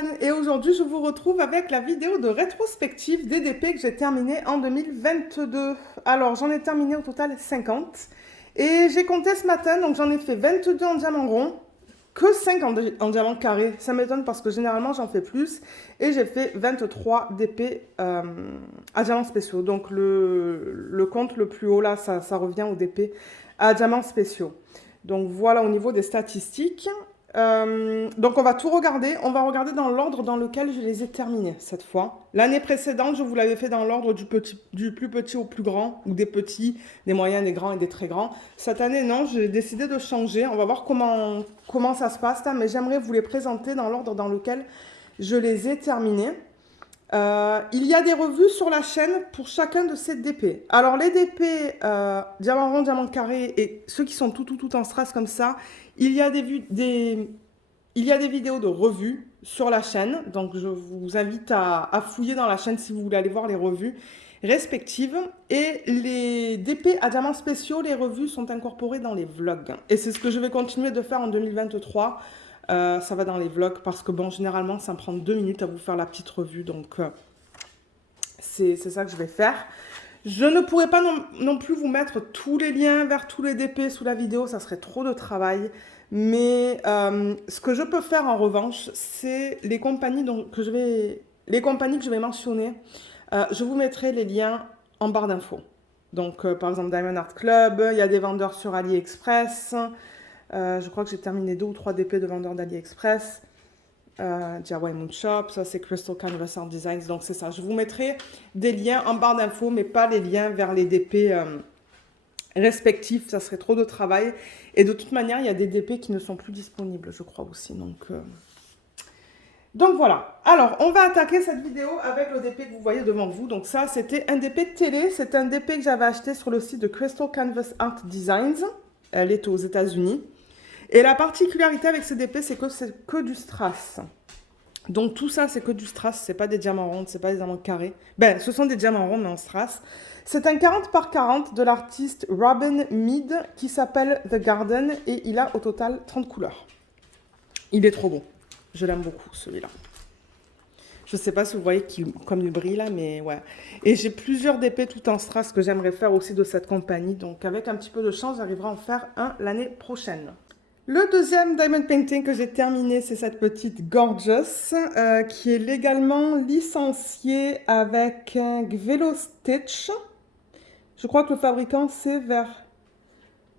Anne et aujourd'hui je vous retrouve avec la vidéo de rétrospective des DP que j'ai terminé en 2022. Alors j'en ai terminé au total 50 et j'ai compté ce matin, donc j'en ai fait 22 en diamant rond, que 5 en diamant carré. Ça m'étonne parce que généralement j'en fais plus et j'ai fait 23 DP à diamants spéciaux. Donc le compte le plus haut là, ça revient au DP à diamants spéciaux. Donc voilà au niveau des statistiques. Donc on va tout regarder, on va regarder dans l'ordre dans lequel je les ai terminés cette fois. L'année précédente, je vous l'avais fait dans l'ordre du plus petit au plus grand, ou des petits, des moyens, des grands et des très grands. Cette année, non, j'ai décidé de changer. On va voir comment ça se passe là, mais j'aimerais vous les présenter dans l'ordre dans lequel je les ai terminés. Il y a des revues sur la chaîne pour chacun de ces DP. Alors les DP diamant rond, diamant carré et ceux qui sont tout en strass comme ça, il y a il y a des vidéos de revues sur la chaîne. Donc je vous invite à fouiller dans la chaîne si vous voulez aller voir les revues respectives. Et les DP à diamants spéciaux, les revues sont incorporées dans les vlogs. Et c'est ce que je vais continuer de faire en 2023. Ça va dans les vlogs parce que bon, généralement, ça me prend 2 minutes à vous faire la petite revue. Donc, c'est ça que je vais faire. Je ne pourrai pas non plus vous mettre tous les liens vers tous les DP sous la vidéo. Ça serait trop de travail. Mais ce que je peux faire en revanche, c'est les compagnies que je vais mentionner. Je vous mettrai les liens en barre d'infos. Donc, par exemple, Diamond Art Club, il y a des vendeurs sur AliExpress. Je crois que j'ai terminé 2 ou 3 DP de vendeurs d'AliExpress. DIY Moon Shop, ça c'est Crystal Canvas Art Designs, donc c'est ça. Je vous mettrai des liens en barre d'infos, mais pas les liens vers les DP respectifs, ça serait trop de travail. Et de toute manière, il y a des DP qui ne sont plus disponibles, je crois aussi. Donc voilà. Alors, on va attaquer cette vidéo avec le DP que vous voyez devant vous. Donc ça, c'était un DP télé. C'est un DP que j'avais acheté sur le site de Crystal Canvas Art Designs. Elle est aux États-Unis. Et la particularité avec ce DP, c'est que du strass. Donc tout ça, c'est que du strass, c'est pas des diamants ronds, c'est pas des diamants carrés. Ben, ce sont des diamants ronds, mais en strass. C'est un 40 par 40 de l'artiste Robin Mead qui s'appelle The Garden et il a au total 30 couleurs. Il est trop beau. Je l'aime beaucoup, celui-là. Je sais pas si vous voyez comme il brille là, mais ouais. Et j'ai plusieurs DP tout en strass que j'aimerais faire aussi de cette compagnie. Donc avec un petit peu de chance, j'arriverai à en faire un l'année prochaine. Le deuxième diamond painting que j'ai terminé, c'est cette petite Gorgeous qui est légalement licenciée avec Gvelo Stitch. Je crois que le fabricant c'est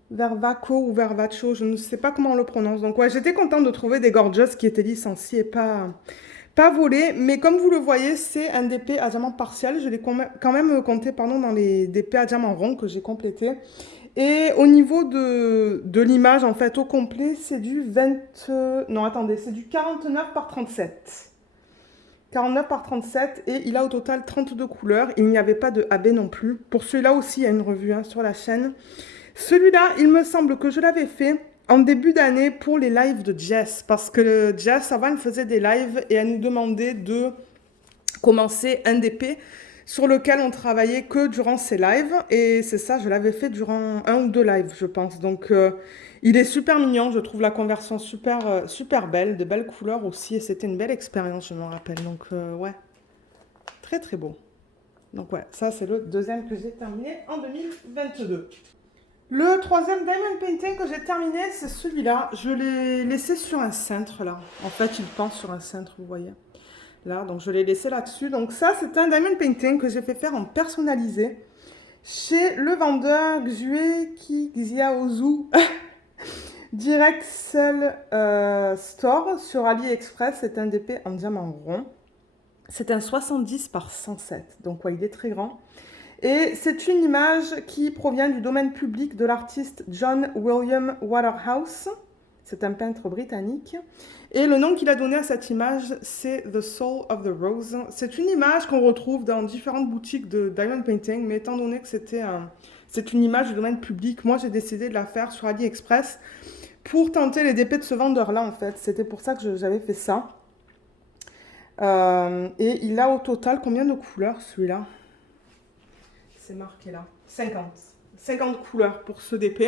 Vervaco ou Vervacho, je ne sais pas comment on le prononce. Donc ouais, j'étais contente de trouver des Gorgeous qui étaient licenciés et pas volés. Mais comme vous le voyez, c'est un DP à diamant partiel. Je l'ai quand même compté dans les DP à diamant rond que j'ai complété. Et au niveau de l'image, en fait, au complet, c'est du 20... non, attendez, c'est du 49 par 37. 49 par 37 et il a au total 32 couleurs. Il n'y avait pas de AB non plus. Pour celui-là aussi, il y a une revue sur la chaîne. Celui-là, il me semble que je l'avais fait en début d'année pour les lives de Jess. Parce que Jess, avant, elle faisait des lives et elle nous demandait de commencer un DP sur lequel on travaillait que durant ces lives. Et c'est ça, je l'avais fait durant 1 ou 2 lives, je pense. Donc, il est super mignon. Je trouve la conversion super belle. De belles couleurs aussi. Et c'était une belle expérience, je m'en rappelle. Donc, ouais, très beau. Donc, ouais, ça, c'est le deuxième que j'ai terminé en 2022. Le troisième diamond painting que j'ai terminé, c'est celui-là. Je l'ai laissé sur un cintre, là. En fait, il pend sur un cintre, vous voyez. Là, donc je l'ai laissé là-dessus. Donc ça, c'est un diamond painting que j'ai fait faire en personnalisé chez le vendeur Xue Xiaozu Direct Sell Store sur AliExpress. C'est un DP en diamant rond. C'est un 70 par 107. Donc ouais, il est très grand. Et c'est une image qui provient du domaine public de l'artiste John William Waterhouse. C'est un peintre britannique. Et le nom qu'il a donné à cette image, c'est The Soul of the Rose. C'est une image qu'on retrouve dans différentes boutiques de diamond painting, mais étant donné que c'est une image du domaine public, moi j'ai décidé de la faire sur AliExpress pour tenter les DP de ce vendeur-là, en fait. C'était pour ça que j'avais fait ça. Et il a au total combien de couleurs, celui-là? C'est marqué là. 50. 50 couleurs pour ce DP.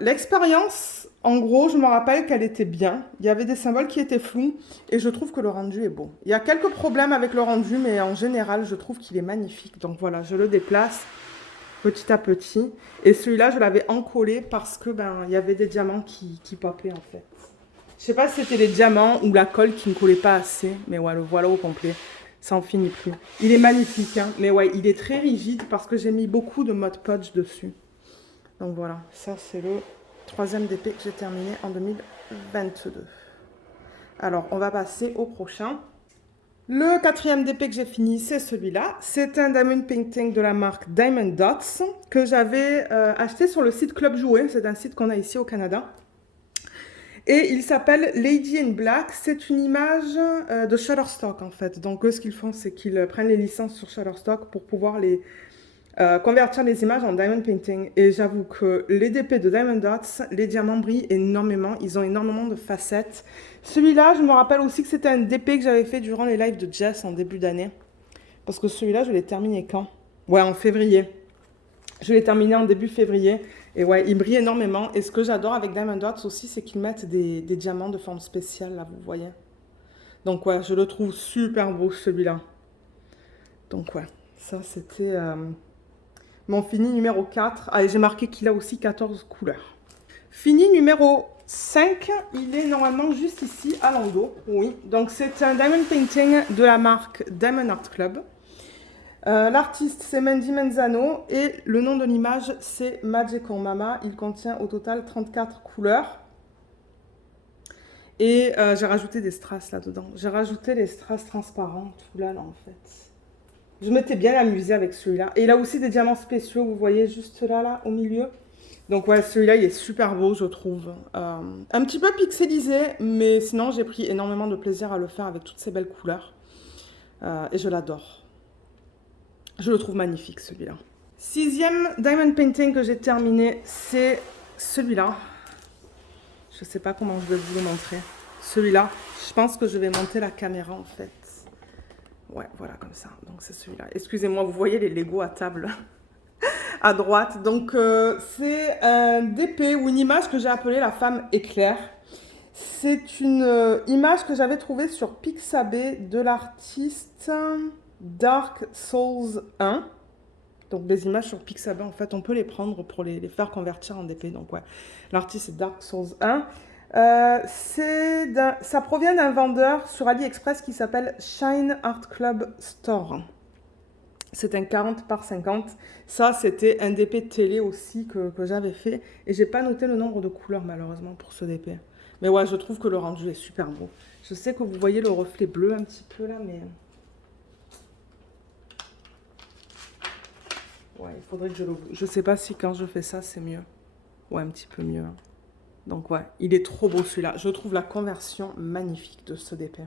L'expérience, en gros, je me rappelle qu'elle était bien. Il y avait des symboles qui étaient flous et je trouve que le rendu est beau. Il y a quelques problèmes avec le rendu, mais en général, je trouve qu'il est magnifique. Donc voilà, je le déplace petit à petit. Et celui-là, je l'avais encollé parce que il y avait des diamants qui popaient en fait. Je sais pas si c'était les diamants ou la colle qui ne collait pas assez, mais ouais, le voilà au complet. Ça en finit plus. Il est magnifique, hein, mais ouais, il est très rigide parce que j'ai mis beaucoup de Mod Podge dessus. Donc voilà, ça c'est le troisième DP que j'ai terminé en 2022. Alors, on va passer au prochain. Le quatrième DP que j'ai fini, c'est celui-là. C'est un Diamond Painting de la marque Diamond Dots que j'avais acheté sur le site Club Jouet. C'est un site qu'on a ici au Canada. Et il s'appelle Lady in Black. C'est une image de Shutterstock en fait. Donc eux, ce qu'ils font, c'est qu'ils prennent les licences sur Shutterstock pour pouvoir les convertir les images en Diamond Painting. Et j'avoue que les DP de Diamond Dots, les diamants brillent énormément. Ils ont énormément de facettes. Celui-là, je me rappelle aussi que c'était un DP que j'avais fait durant les lives de Jess en début d'année. Parce que celui-là, je l'ai terminé quand? Ouais, en février. Je l'ai terminé en début février. Et ouais, il brille énormément. Et ce que j'adore avec Diamond Dots aussi, c'est qu'ils mettent des diamants de forme spéciale, là, vous voyez. Donc ouais, je le trouve super beau, celui-là. Donc ouais, ça c'était mon fini numéro 4. Allez, j'ai marqué qu'il a aussi 14 couleurs. Fini numéro 5, il est normalement juste ici, à l'endos. Oui, donc c'est un Diamond Painting de la marque Diamond Art Club. L'artiste, c'est Mandy Menzano et le nom de l'image, c'est Magical Mama. Il contient au total 34 couleurs. Et j'ai rajouté des strass là-dedans. J'ai rajouté les strass transparents, tout là, en fait. Je m'étais bien amusée avec celui-là. Et il a aussi des diamants spéciaux, vous voyez, juste là, au milieu. Donc ouais, celui-là, il est super beau, je trouve. Un petit peu pixelisé, mais sinon, j'ai pris énormément de plaisir à le faire avec toutes ces belles couleurs. Et je l'adore. Je le trouve magnifique, celui-là. Sixième Diamond Painting que j'ai terminé, c'est celui-là. Je ne sais pas comment je vais vous le montrer. Celui-là, je pense que je vais monter la caméra, en fait. Ouais, voilà, comme ça. Donc, c'est celui-là. Excusez-moi, vous voyez les Lego à table à droite. Donc, c'est un DP ou une image que j'ai appelée la femme éclair. C'est une image que j'avais trouvée sur Pixabay de l'artiste Dark Souls 1. Donc, des images sur Pixabay, en fait, on peut les prendre pour les faire convertir en DP. Donc, ouais, l'artiste c'est Dark Souls 1. Ça provient d'un vendeur sur AliExpress qui s'appelle Shine Art Club Store. C'est un 40 par 50. Ça, c'était un DP télé aussi que j'avais fait. Et j'ai pas noté le nombre de couleurs, malheureusement, pour ce DP. Mais ouais, je trouve que le rendu est super beau. Je sais que vous voyez le reflet bleu un petit peu là, mais... Ouais, il faudrait que je le... Je sais pas si quand je fais ça, c'est mieux. Ouais, un petit peu mieux. Donc ouais, il est trop beau celui-là. Je trouve la conversion magnifique de ce DP.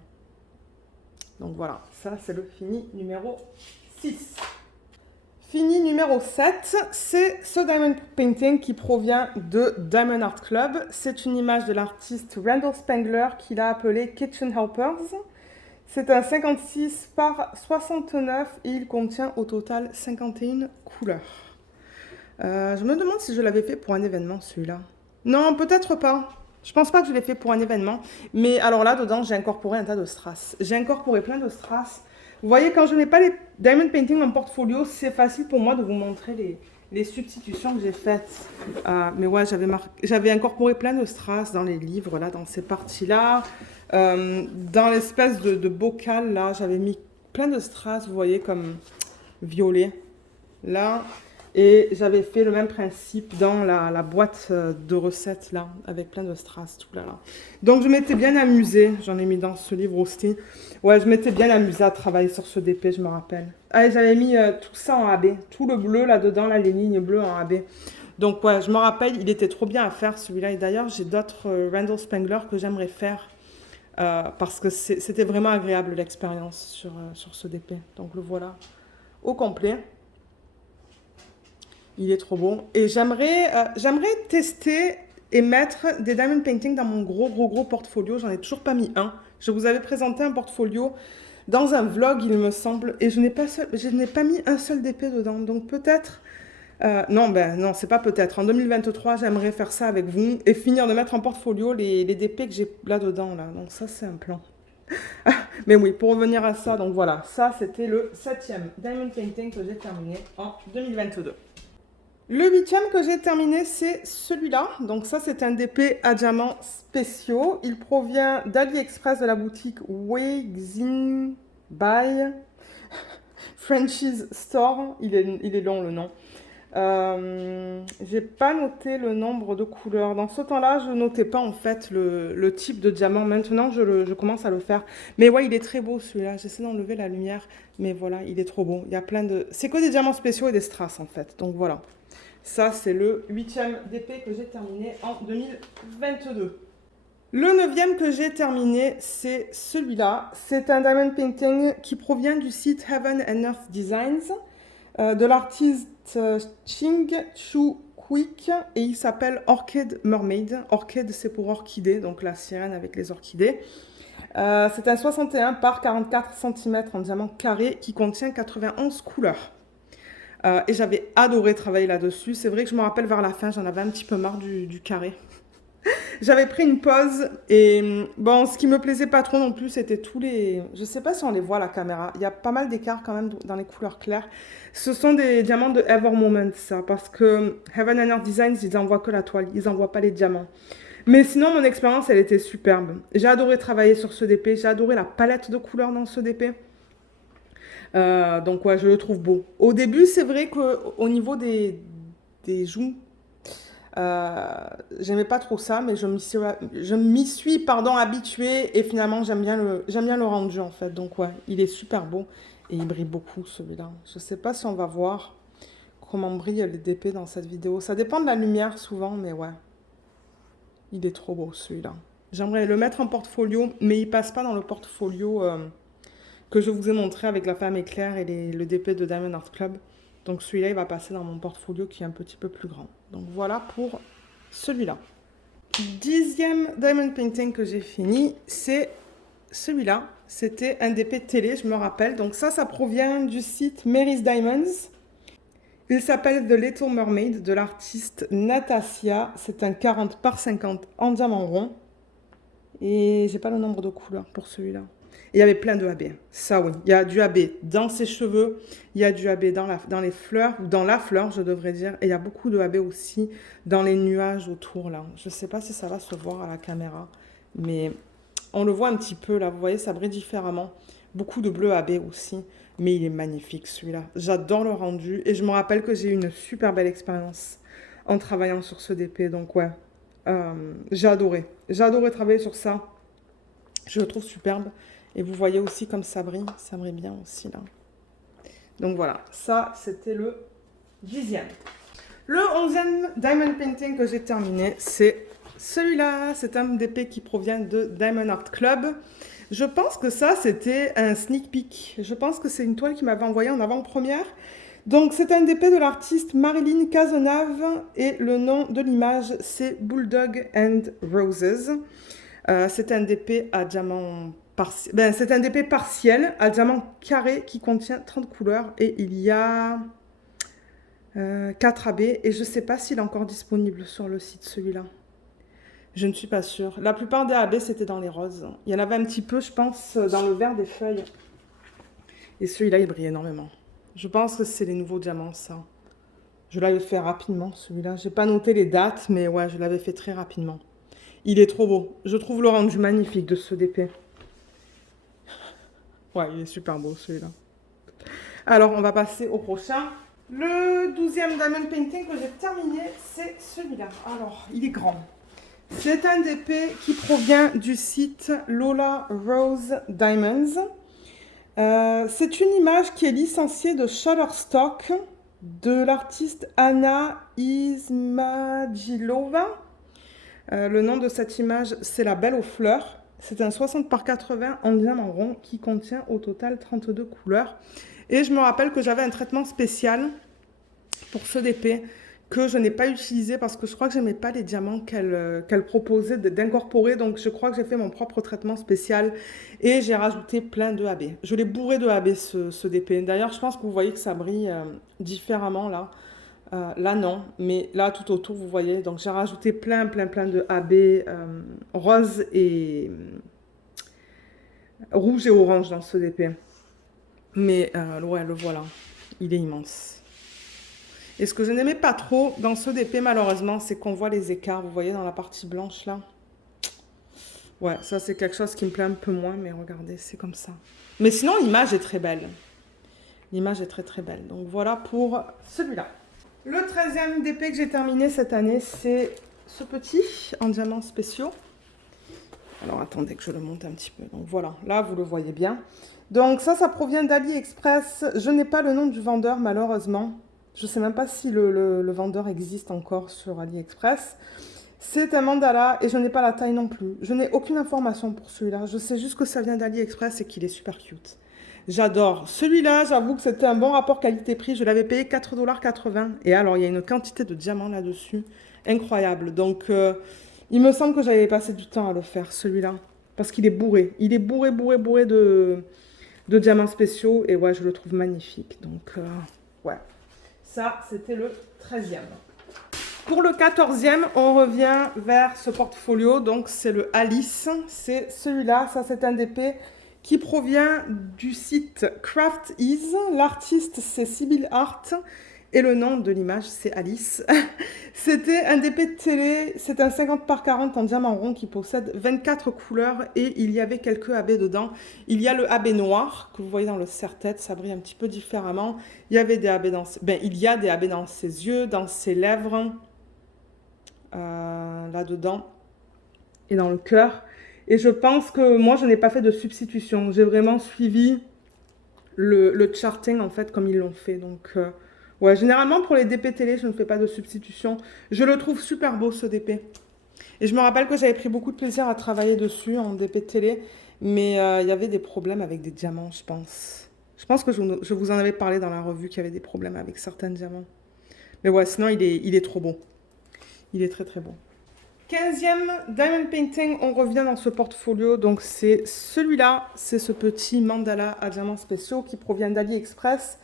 Donc voilà, ça c'est le fini numéro 6. Fini numéro 7, c'est ce Diamond Painting qui provient de Diamond Art Club. C'est une image de l'artiste Randall Spangler qu'il a appelé Kitchen Helpers. C'est un 56 par 69 et il contient au total 51 couleurs. Je me demande si je l'avais fait pour un événement celui-là. Non, peut-être pas. Je pense pas que je l'ai fait pour un événement. Mais alors là, dedans, j'ai incorporé un tas de strass. J'ai incorporé plein de strass. Vous voyez, quand je n'ai pas les Diamond Painting en portfolio, c'est facile pour moi de vous montrer les substitutions que j'ai faites. Mais ouais, j'avais incorporé plein de strass dans les livres, là, dans ces parties-là. Dans l'espèce de bocal, là, j'avais mis plein de strass, vous voyez, comme violet. Là... Et j'avais fait le même principe dans la boîte de recettes, là, avec plein de strass, tout là. Donc, je m'étais bien amusée. J'en ai mis dans ce livre aussi. Ouais, je m'étais bien amusée à travailler sur ce DP, je me rappelle. Ah, j'avais mis tout ça en AB. Tout le bleu, là-dedans, là, les lignes bleues en AB. Donc, ouais, je me rappelle, il était trop bien à faire, celui-là. Et d'ailleurs, j'ai d'autres Randall Spangler que j'aimerais faire. Parce que c'était vraiment agréable, l'expérience sur ce DP. Donc, le voilà au complet. Il est trop beau. Et j'aimerais tester et mettre des Diamond Painting dans mon gros portfolio. J'en ai toujours pas mis un. Je vous avais présenté un portfolio dans un vlog, il me semble. Et je n'ai pas mis un seul DP dedans. Donc peut-être Non, ben non, c'est pas peut-être. En 2023, j'aimerais faire ça avec vous et finir de mettre en portfolio les DP que j'ai là-dedans, là. Donc ça, c'est un plan. Mais oui, pour revenir à ça, donc voilà, ça, c'était le septième Diamond Painting que j'ai terminé en 2022. Le huitième que j'ai terminé, c'est celui-là. Donc ça, c'est un DP à diamants spéciaux. Il provient d'AliExpress de la boutique Weixin by Franchise Store. Il est long le nom. J'ai pas noté le nombre de couleurs. Dans ce temps-là, je notais pas en fait le type de diamant. Maintenant, je commence à le faire. Mais ouais, il est très beau celui-là. J'essaie d'enlever la lumière, mais voilà, il est trop beau. Il y a plein de... C'est que des diamants spéciaux et des strass en fait. Donc voilà. Ça, c'est le huitième DP que j'ai terminé en 2022. Le neuvième que j'ai terminé, c'est celui-là. C'est un diamond painting qui provient du site Heaven and Earth Designs de l'artiste Ching Chu Quick et il s'appelle Orchid Mermaid. Orchid, c'est pour orchidée, donc la sirène avec les orchidées. C'est un 61 par 44 cm en diamant carré qui contient 91 couleurs. Et j'avais adoré travailler là-dessus. C'est vrai que je me rappelle vers la fin, j'en avais un petit peu marre du carré. J'avais pris une pause et bon, ce qui me plaisait pas trop non plus, c'était tous les... Je sais pas si on les voit à la caméra. Il y a pas mal d'écart quand même dans les couleurs claires. Ce sont des diamants de Ever Moment, ça, parce que Heaven and Earth Designs, ils envoient que la toile, ils envoient pas les diamants. Mais sinon, mon expérience, elle était superbe. J'ai adoré travailler sur ce DP, j'ai adoré la palette de couleurs dans ce DP. Donc ouais, je le trouve beau. Au début, c'est vrai qu'au niveau des joues, j'aimais pas trop ça, mais je m'y suis pardon, habituée et finalement j'aime bien le rendu en fait. Donc ouais, il est super beau et il brille beaucoup celui-là. Je sais pas si on va voir comment brillent les DP dans cette vidéo. Ça dépend de la lumière souvent, mais ouais, il est trop beau celui-là. J'aimerais le mettre en portfolio, mais il passe pas dans le portfolio que je vous ai montré avec la femme éclair et le DP de Diamond Art Club. Donc celui-là, il va passer dans mon portfolio qui est un petit peu plus grand. Donc voilà pour celui-là. Dixième Diamond Painting que j'ai fini, c'est celui-là. C'était un DP télé, je me rappelle. Donc ça provient du site Mary's Diamonds. Il s'appelle The Little Mermaid de l'artiste Natassia. C'est un 40 par 50 en diamant rond. Et j'ai pas le nombre de couleurs pour celui-là. Il y avait plein de AB. Ça, oui. Il y a du AB dans ses cheveux. Il y a du AB dans les fleurs, ou dans la fleur, je devrais dire. Et il y a beaucoup de AB aussi dans les nuages autour, là. Je ne sais pas si ça va se voir à la caméra. Mais on le voit un petit peu, là. Vous voyez, ça brille différemment. Beaucoup de bleu AB aussi. Mais il est magnifique, celui-là. J'adore le rendu. Et je me rappelle que j'ai eu une super belle expérience en travaillant sur ce DP. Donc, ouais. J'ai adoré. J'ai adoré travailler sur ça. Je le trouve superbe. Et vous voyez aussi comme ça brille bien aussi là. Donc voilà, ça c'était le 10e. Le 11e Diamond Painting que j'ai terminé, c'est celui-là. C'est un DP qui provient de Diamond Art Club. Je pense que ça c'était un sneak peek. Je pense que c'est une toile qui m'avait envoyé en avant-première. Donc c'est un DP de l'artiste Marilyn Cazenave et le nom de l'image c'est Bulldog and Roses. C'est un DP à diamant c'est un DP partiel à diamant carré qui contient 30 couleurs et il y a 4 AB et je ne sais pas s'il est encore disponible sur le site celui-là. Je ne suis pas sûre. La plupart des AB c'était dans les roses. Il y en avait un petit peu je pense dans le vert des feuilles. Et celui-là il brille énormément. Je pense que c'est les nouveaux diamants ça. Je l'avais fait rapidement celui-là. J'ai pas noté les dates mais ouais je l'avais fait très rapidement. Il est trop beau. Je trouve le rendu magnifique de ce DP. Ouais, il est super beau celui-là. Alors, on va passer au prochain. Le 12e Diamond Painting que j'ai terminé, c'est celui-là. Alors, il est grand. C'est un DP qui provient du site Lola Rose Diamonds. C'est une image qui est licenciée de Shutterstock de l'artiste Anna Ismagilova. Le nom de cette image, c'est La Belle aux fleurs. C'est un 60 par 80 en diamant rond qui contient au total 32 couleurs. Et je me rappelle que j'avais un traitement spécial pour ce DP que je n'ai pas utilisé parce que je crois que je n'aimais pas les diamants qu'elle proposait d'incorporer. Donc je crois que j'ai fait mon propre traitement spécial et j'ai rajouté plein de AB. Je l'ai bourré de AB ce DP. D'ailleurs, je pense que vous voyez que ça brille différemment là. Là, non. Mais là, tout autour, vous voyez. Donc, j'ai rajouté plein de AB rose et rouge et orange dans ce DP. Mais ouais, le voilà. Il est immense. Et ce que je n'aimais pas trop dans ce DP, malheureusement, c'est qu'on voit les écarts. Vous voyez dans la partie blanche, là. Ouais, ça, c'est quelque chose qui me plaît un peu moins. Mais regardez, c'est comme ça. Mais sinon, l'image est très belle. L'image est très belle. Donc, voilà pour celui-là. Le 13e DP que j'ai terminé cette année, c'est ce petit en diamants spéciaux. Alors, attendez que je le monte un petit peu. Donc, voilà. Là, vous le voyez bien. Donc, ça provient d'AliExpress. Je n'ai pas le nom du vendeur, malheureusement. Je ne sais même pas si le vendeur existe encore sur AliExpress. C'est un mandala et je n'ai pas la taille non plus. Je n'ai aucune information pour celui-là. Je sais juste que ça vient d'AliExpress et qu'il est super cute. J'adore. Celui-là, j'avoue que c'était un bon rapport qualité-prix. Je l'avais payé 4,80 $. Et alors, il y a une quantité de diamants là-dessus. Incroyable. Donc, il me semble que j'avais passé du temps à le faire, celui-là. Parce qu'il est bourré. Il est bourré de diamants spéciaux. Et ouais, je le trouve magnifique. Donc, ouais. Ça, c'était le 13e. Pour le 14e, on revient vers ce portfolio. Donc, c'est le Alice. C'est celui-là. Ça, c'est un DP qui provient du site Craft Ease. L'artiste, c'est Sibyl Art. Et le nom de l'image, c'est Alice. C'était un DP de télé. C'est un 50 par 40 en diamant rond qui possède 24 couleurs. Et il y avait quelques AB dedans. Il y a le AB noir que vous voyez dans le serre-tête. Ça brille un petit peu différemment. Il y avait des AB dans il y a des AB dans ses yeux, dans ses lèvres. Là-dedans. Et dans le cœur. Et je pense que moi, je n'ai pas fait de substitution. J'ai vraiment suivi le charting, en fait, comme ils l'ont fait. Donc, ouais, généralement, pour les DP télé, je ne fais pas de substitution. Je le trouve super beau, ce DP. Et je me rappelle que j'avais pris beaucoup de plaisir à travailler dessus, en DP télé. Mais il y avait des problèmes avec des diamants, je pense. Je pense que je vous en avais parlé dans la revue qu'il y avait des problèmes avec certains diamants. Mais ouais, sinon, il est trop beau. Il est très beau. 15e Diamond Painting, on revient dans ce portfolio. Donc, c'est celui-là. C'est ce petit mandala à diamants spéciaux qui provient d'AliExpress.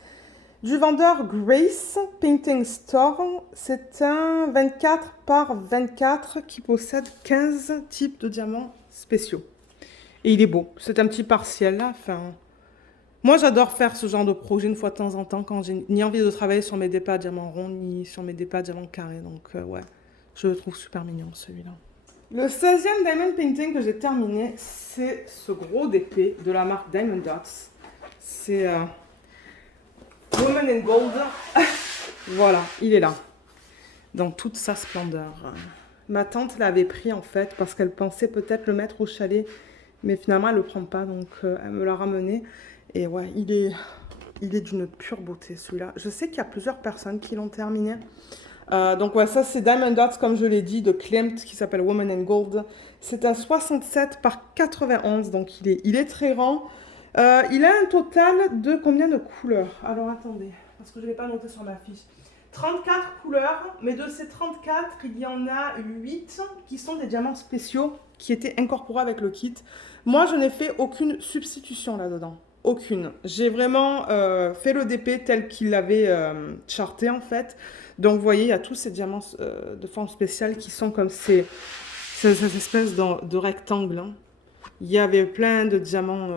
Du vendeur Grace Painting Store. C'est un 24 par 24 qui possède 15 types de diamants spéciaux. Et il est beau. C'est un petit partiel là. Enfin, moi, j'adore faire ce genre de projet une fois de temps en temps quand j'ai ni envie de travailler sur mes dépâts à diamants ronds ni sur mes dépâts à diamants carrés. Donc, ouais. Je le trouve super mignon, celui-là. Le 16e Diamond Painting que j'ai terminé, c'est ce gros DP de la marque Diamond Dots. C'est Woman in Gold. Voilà, il est là. Dans toute sa splendeur. Ma tante l'avait pris, en fait, parce qu'elle pensait peut-être le mettre au chalet. Mais finalement, elle ne le prend pas, donc elle me l'a ramené. Et ouais, il est d'une pure beauté, celui-là. Je sais qu'il y a plusieurs personnes qui l'ont terminé. Donc ouais, ça c'est Diamond Dots, comme je l'ai dit, de Klimt, qui s'appelle Woman in Gold. C'est un 67 par 91, donc il est très grand. Il a un total de combien de couleurs? Alors attendez, parce que je ne l'ai pas noté sur ma fiche. 34 couleurs, mais de ces 34, il y en a 8 qui sont des diamants spéciaux qui étaient incorporés avec le kit. Moi, je n'ai fait aucune substitution là-dedans. Aucune. J'ai vraiment fait le DP tel qu'il l'avait charté en fait. Donc vous voyez, il y a tous ces diamants de forme spéciale qui sont comme ces espèces de rectangles. Hein. Il y avait plein de diamants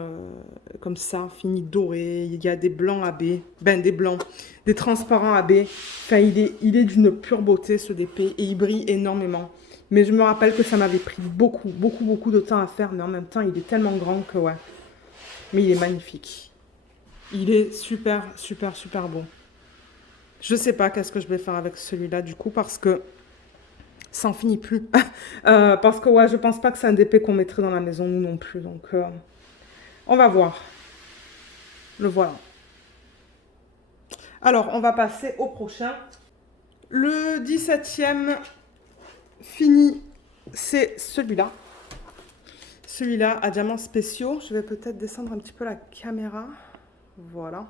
comme ça, finis dorés. Il y a des blancs AB, des transparents AB. Enfin, il est d'une pure beauté ce DP et il brille énormément. Mais je me rappelle que ça m'avait pris beaucoup de temps à faire. Mais en même temps, il est tellement grand que ouais. Mais il est magnifique. Il est super beau. Je sais pas qu'est-ce que je vais faire avec celui-là du coup parce que ça n'en finit plus. Parce que ouais, je pense pas que c'est un DP qu'on mettrait dans la maison nous non plus. Donc on va voir. Le voilà. Alors on va passer au prochain. Le 17e fini, c'est celui-là. Celui-là à diamants spéciaux. Je vais peut-être descendre un petit peu la caméra. Voilà.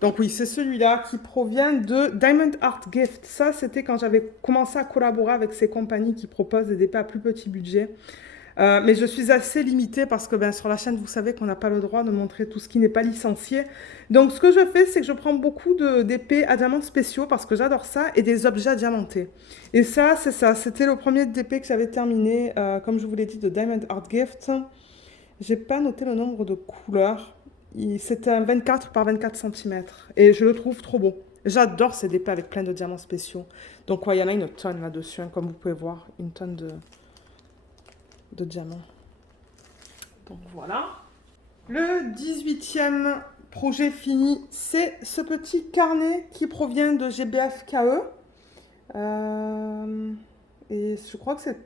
Donc oui, c'est celui-là qui provient de Diamond Art Gift. Ça, c'était quand j'avais commencé à collaborer avec ces compagnies qui proposent des DP à plus petit budget. Mais je suis assez limitée parce que ben, sur la chaîne, vous savez qu'on n'a pas le droit de montrer tout ce qui n'est pas licencié. Donc, ce que je fais, c'est que je prends beaucoup d'épées à diamants spéciaux parce que j'adore ça et des objets diamantés. Et ça, c'est ça. C'était le premier d'épée que j'avais terminé, comme je vous l'ai dit, de Diamond Art Gift. J'ai pas noté le nombre de couleurs. C'était un 24 par 24 cm. Et je le trouve trop beau. J'adore ces épées avec plein de diamants spéciaux. Donc, ouais, il y en a une tonne là-dessus, hein, comme vous pouvez voir. Une tonne de diamants. Donc voilà. Le 18e projet fini, c'est ce petit carnet qui provient de GBFKE. Et je crois que c'est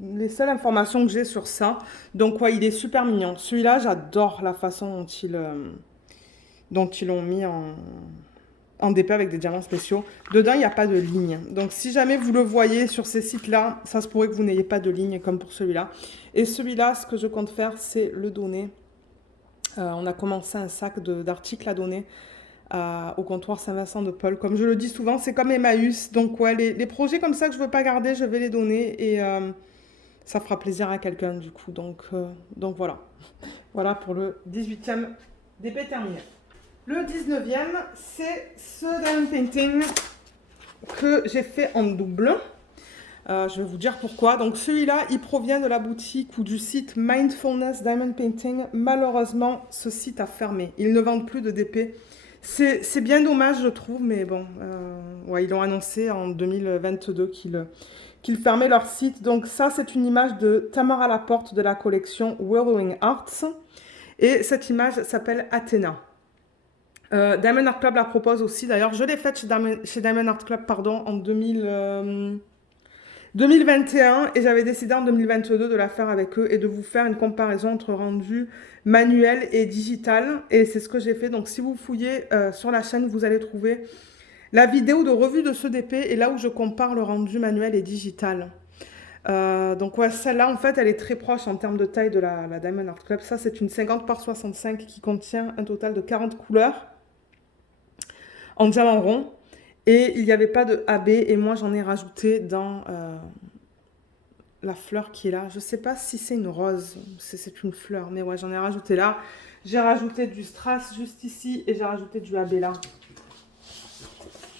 les seules informations que j'ai sur ça. Donc ouais, il est super mignon. Celui-là, j'adore la façon dont ils l'ont mis en DP avec des diamants spéciaux. Dedans, il n'y a pas de ligne. Donc si jamais vous le voyez sur ces sites-là, ça se pourrait que vous n'ayez pas de ligne comme pour celui-là. Et celui-là, ce que je compte faire, c'est le donner. On a commencé un sac d'articles à donner au comptoir Saint-Vincent de Paul. Comme je le dis souvent, c'est comme Emmaüs. Donc ouais, les projets comme ça que je ne veux pas garder, je vais les donner et ça fera plaisir à quelqu'un du coup. Donc voilà. Voilà pour le 18e DP terminé. Le 19e, c'est ce diamond painting que j'ai fait en double. Je vais vous dire pourquoi. Donc celui-là, il provient de la boutique ou du site Mindfulness Diamond Painting. Malheureusement, ce site a fermé. Ils ne vendent plus de DP. C'est bien dommage, je trouve, mais bon, ouais, ils l'ont annoncé en 2022 qu'ils fermaient leur site. Donc ça, c'est une image de Tamara Laporte de la collection Whirlwind Arts. Et cette image s'appelle Athéna. Diamond Art Club la propose aussi. D'ailleurs, je l'ai faite chez Diamond Art Club pardon, en 2021 et j'avais décidé en 2022 de la faire avec eux et de vous faire une comparaison entre rendu manuel et digital. Et c'est ce que j'ai fait. Donc si vous fouillez sur la chaîne, vous allez trouver la vidéo de revue de ce DP et là où je compare le rendu manuel et digital. Donc ouais, celle-là en fait elle est très proche en termes de taille de la Diamond Art Club. Ça c'est une 50 par 65 qui contient un total de 40 couleurs en diamant rond. Et il n'y avait pas de AB et moi j'en ai rajouté dans la fleur qui est là. Je ne sais pas si c'est une rose, c'est une fleur, mais ouais j'en ai rajouté là. J'ai rajouté du strass juste ici et j'ai rajouté du AB là. Je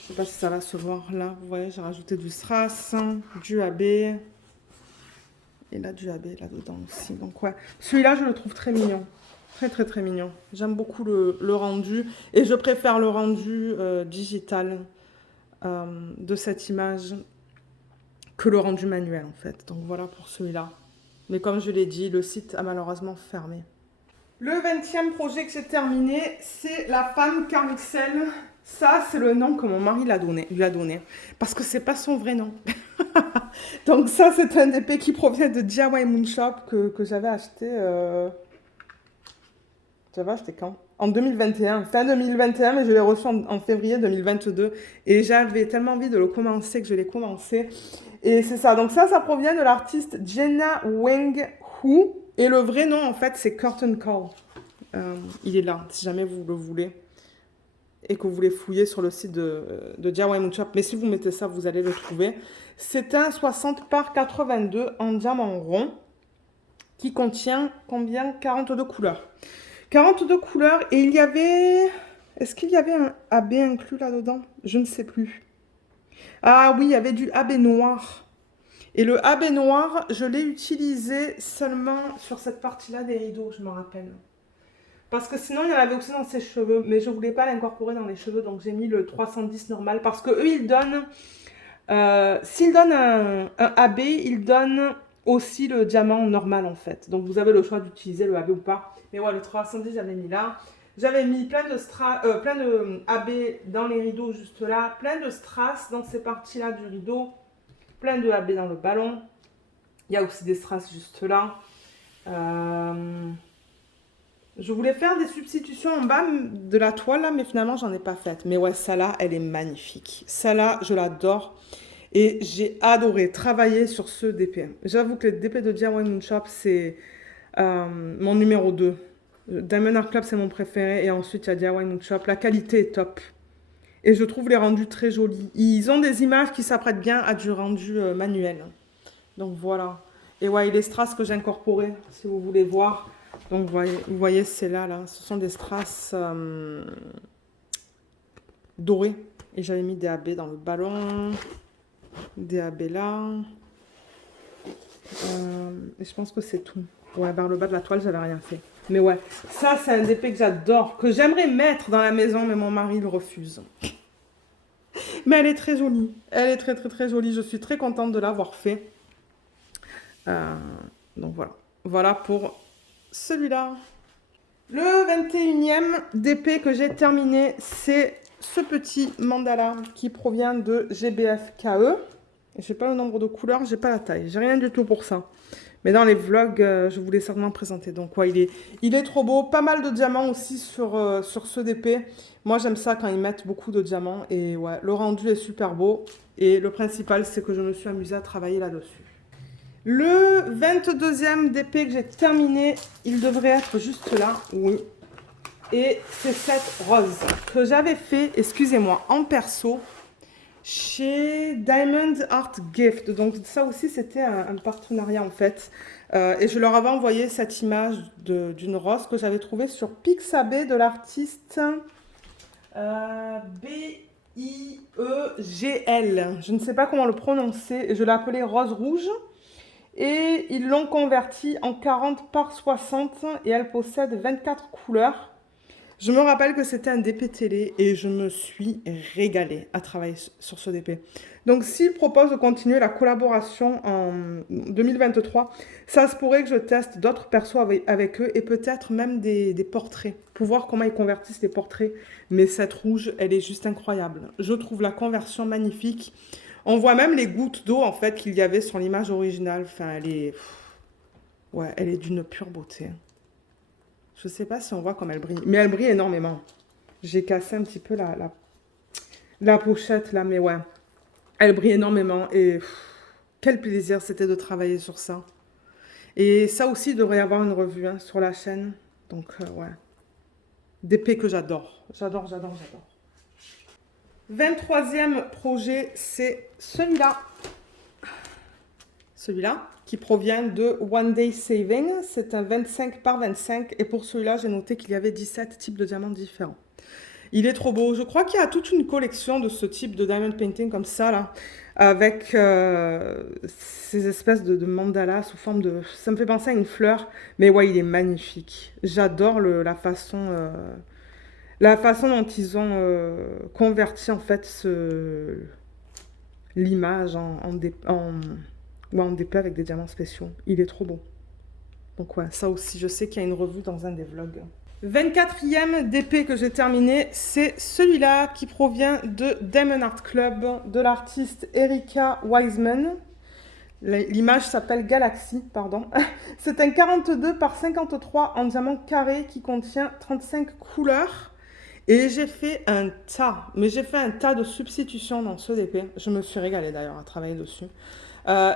ne sais pas si ça va se voir là. Vous voyez, j'ai rajouté du strass, du AB et là du AB là-dedans aussi. Donc ouais, celui-là je le trouve très mignon. Très très très mignon. J'aime beaucoup le rendu et je préfère le rendu digital de cette image que le rendu manuel en fait. Donc voilà pour celui-là. Mais comme je l'ai dit, le site a malheureusement fermé. Le 20e projet que j'ai terminé, c'est la femme Carmixel. Ça, c'est le nom que mon mari lui a donné. Parce que c'est pas son vrai nom. Donc ça, c'est un DP qui provient de DIY Moon Shop que j'avais acheté... J'avais acheté quand? En 2021, fin 2021, mais je l'ai reçu en février 2022. Et j'avais tellement envie de le commencer que je l'ai commencé. Et c'est ça. Donc ça provient de l'artiste Jenna Weng Hu. Et le vrai nom, en fait, c'est Curtain Call. Il est là, si jamais vous le voulez. Et que vous voulez fouiller sur le site de DIY Moon Shop. Mais si vous mettez ça, vous allez le trouver. C'est un 60 par 82 en diamant rond qui contient combien? 42 couleurs. 42 couleurs et il y avait... Est-ce qu'il y avait un AB inclus là-dedans? Je ne sais plus. Ah oui, il y avait du AB noir. Et le AB noir, je l'ai utilisé seulement sur cette partie-là des rideaux, je me rappelle. Parce que sinon, il y en avait aussi dans ses cheveux. Mais je ne voulais pas l'incorporer dans les cheveux, donc j'ai mis le 310 normal. Parce qu'eux, ils donnent... s'ils donnent un AB, ils donnent aussi le diamant normal en fait. Donc vous avez le choix d'utiliser le AB ou pas. Mais ouais, le 310, j'avais mis là. J'avais mis plein de AB dans les rideaux juste là. Plein de strass dans ces parties-là du rideau. Plein de AB dans le ballon. Il y a aussi des strass juste là. Je voulais faire des substitutions en bas de la toile là, mais finalement, j'en ai pas fait. Mais ouais, celle-là, elle est magnifique. Celle-là, je l'adore. Et j'ai adoré travailler sur ce DP. J'avoue que le DP de DIY Moon Shop, c'est mon numéro 2. Diamond Art Club, c'est mon préféré. Et ensuite, il y a DIY Moon Shop. La qualité est top. Et je trouve les rendus très jolis. Ils ont des images qui s'apprêtent bien à du rendu manuel. Donc voilà. Et ouais, les strass que j'ai incorporés, si vous voulez voir. Donc, vous voyez c'est là, là. Ce sont des strass dorés. Et j'avais mis des AB dans le ballon. Des AB là. Et je pense que c'est tout. Ouais, vers le bas de la toile, j'avais rien fait. Mais ouais, ça, c'est un DP que j'adore, que j'aimerais mettre dans la maison, mais mon mari le refuse. Mais elle est très jolie. Elle est très, très, très jolie. Je suis très contente de l'avoir fait. Donc voilà. Voilà pour celui-là. Le 21e DP que j'ai terminé, c'est ce petit mandala qui provient de GBF KE. Je n'ai pas le nombre de couleurs, j'ai pas la taille. J'ai rien du tout pour ça. Mais dans les vlogs, je voulais certainement présenter. Donc ouais, il est trop beau. Pas mal de diamants aussi sur ce DP. Moi, j'aime ça quand ils mettent beaucoup de diamants. Et ouais, le rendu est super beau. Et le principal, c'est que je me suis amusée à travailler là-dessus. Le 22e DP que j'ai terminé, il devrait être juste là. Oui. Et c'est cette rose que j'avais fait, excusez-moi, en perso, chez Diamond Art Gift. Donc ça aussi, c'était un partenariat en fait. Et je leur avais envoyé cette image d'une rose que j'avais trouvée sur Pixabay de l'artiste B-I-E-G-L. Je ne sais pas comment le prononcer. Et je l'ai appelé rose rouge. Et ils l'ont convertie en 40 par 60 et elle possède 24 couleurs. Je me rappelle que c'était un DP télé et je me suis régalée à travailler sur ce DP. Donc s'ils proposent de continuer la collaboration en 2023, ça se pourrait que je teste d'autres persos avec eux et peut-être même des portraits pour voir comment ils convertissent les portraits. Mais cette rouge, elle est juste incroyable. Je trouve la conversion magnifique. On voit même les gouttes d'eau en fait qu'il y avait sur l'image originale. Enfin, ouais, elle est d'une pure beauté. Je ne sais pas si on voit comme elle brille, mais elle brille énormément. J'ai cassé un petit peu la pochette là, mais ouais, elle brille énormément et quel plaisir c'était de travailler sur ça. Et ça aussi, il devrait y avoir une revue hein, sur la chaîne. Donc ouais, d'épée que j'adore. J'adore, j'adore, j'adore. 23e projet, c'est celui-là. Celui-là, qui provient de One Day Saving. C'est un 25 par 25. Et pour celui-là, j'ai noté qu'il y avait 17 types de diamants différents. Il est trop beau. Je crois qu'il y a toute une collection de ce type de diamond painting comme ça, là. Avec ces espèces de mandalas sous forme de... Ça me fait penser à une fleur. Mais ouais, il est magnifique. J'adore la façon dont ils ont converti, en fait, l'image en DP avec des diamants spéciaux. Il est trop beau. Donc ouais, ça aussi, je sais qu'il y a une revue dans un des vlogs. 24e DP que j'ai terminé, c'est celui-là qui provient de Diamond Art Club, de l'artiste Erika Wiseman. L'image s'appelle Galaxy, pardon. C'est un 42 par 53 en diamant carré qui contient 35 couleurs. Et j'ai fait un tas, mais j'ai fait un tas de substitutions dans ce DP. Je me suis régalée d'ailleurs à travailler dessus.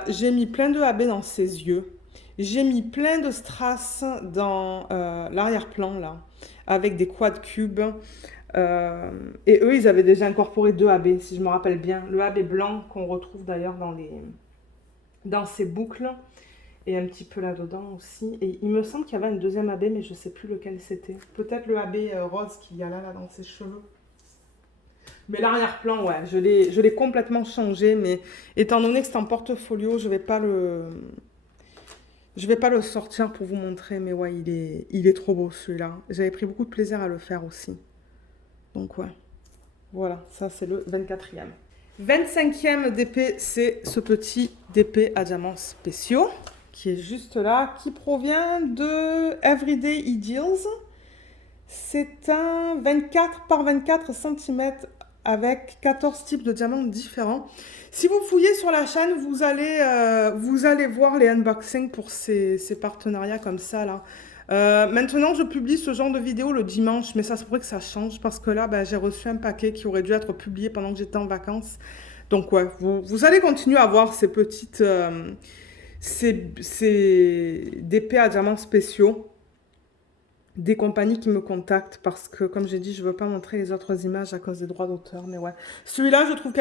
J'ai mis plein de AB dans ses yeux. J'ai mis plein de strass dans l'arrière-plan, là, avec des quad cubes. Et eux, ils avaient déjà incorporé 2 AB, si je me rappelle bien. Le AB blanc qu'on retrouve d'ailleurs dans ces boucles. Et un petit peu là-dedans aussi. Et il me semble qu'il y avait un deuxième AB, mais je ne sais plus lequel c'était. Peut-être le AB rose qu'il y a là dans ses cheveux. Mais l'arrière-plan, ouais, je l'ai complètement changé. Mais étant donné que c'est en portfolio, je vais pas le sortir pour vous montrer. Mais ouais, il est trop beau celui-là. J'avais pris beaucoup de plaisir à le faire aussi. Donc ouais, voilà, ça c'est le 24e. 25e DP, c'est ce petit DP à diamants spéciaux qui est juste là, qui provient de Everyday Ideals. C'est un 24 par 24 cm avec 14 types de diamants différents. Si vous fouillez sur la chaîne, vous allez voir les unboxings pour ces partenariats comme ça là. Maintenant, je publie ce genre de vidéo le dimanche, mais ça se pourrait que ça change parce que là, j'ai reçu un paquet qui aurait dû être publié pendant que j'étais en vacances. Donc ouais, vous allez continuer à voir ces petites... ces DP à diamants spéciaux. des compagnies qui me contactent parce que, comme j'ai dit, je veux pas montrer les autres images à cause des droits d'auteur. Mais ouais, celui-là, je trouve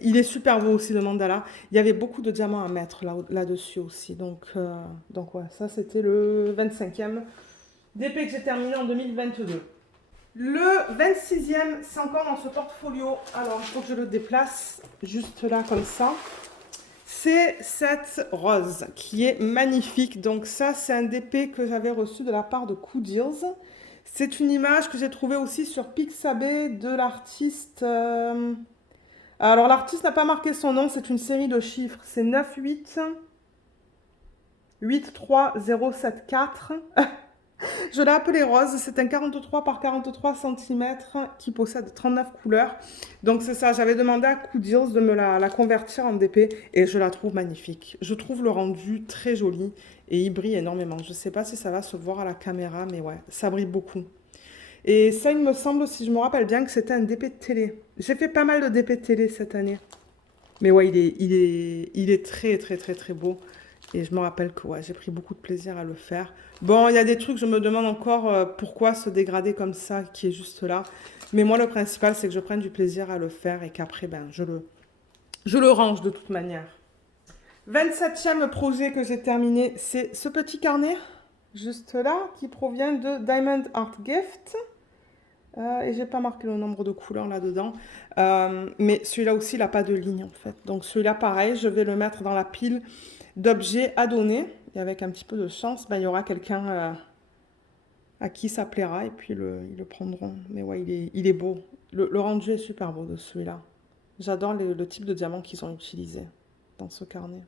il est super beau aussi, le mandala. Il y avait beaucoup de diamants à mettre là-dessus aussi. Donc ouais, ça c'était le 25e DP que j'ai terminé en 2022. Le 26e, c'est encore dans ce portfolio. Alors, il faut que je le déplace juste là comme ça. C'est cette rose qui est magnifique. Donc ça, c'est un DP que j'avais reçu de la part de Cool Deals. C'est une image que j'ai trouvée aussi sur Pixabay de l'artiste. Alors l'artiste n'a pas marqué son nom, c'est une série de chiffres. C'est 98 83074. Je l'ai appelé rose, c'est un 43 par 43 cm qui possède 39 couleurs. Donc c'est ça, j'avais demandé à Cool Deals de me la convertir en DP et je la trouve magnifique. Je trouve le rendu très joli et il brille énormément. Je ne sais pas si ça va se voir à la caméra, mais ouais, ça brille beaucoup. Et ça, il me semble, si je me rappelle bien, que c'était un DP de télé. J'ai fait pas mal de DP de télé cette année. Mais ouais, il est très, très, très, très beau. Et je me rappelle que ouais, j'ai pris beaucoup de plaisir à le faire. Bon, il y a des trucs, je me demande encore pourquoi se dégrader comme ça, qui est juste là. Mais moi, le principal, c'est que je prenne du plaisir à le faire et qu'après, ben, je le range de toute manière. 27e projet que j'ai terminé, c'est ce petit carnet, juste là, qui provient de Diamond Art Gift. Et j'ai pas marqué le nombre de couleurs là-dedans. Mais celui-là aussi, il n'a pas de ligne en fait. Donc celui-là, pareil, je vais le mettre dans la pile d'objets à donner. Et avec un petit peu de chance, ben, il y aura quelqu'un à qui ça plaira et puis ils le prendront. Mais ouais, il est beau. Le rendu est super beau de celui-là. J'adore le type de diamant qu'ils ont utilisé dans ce carnet.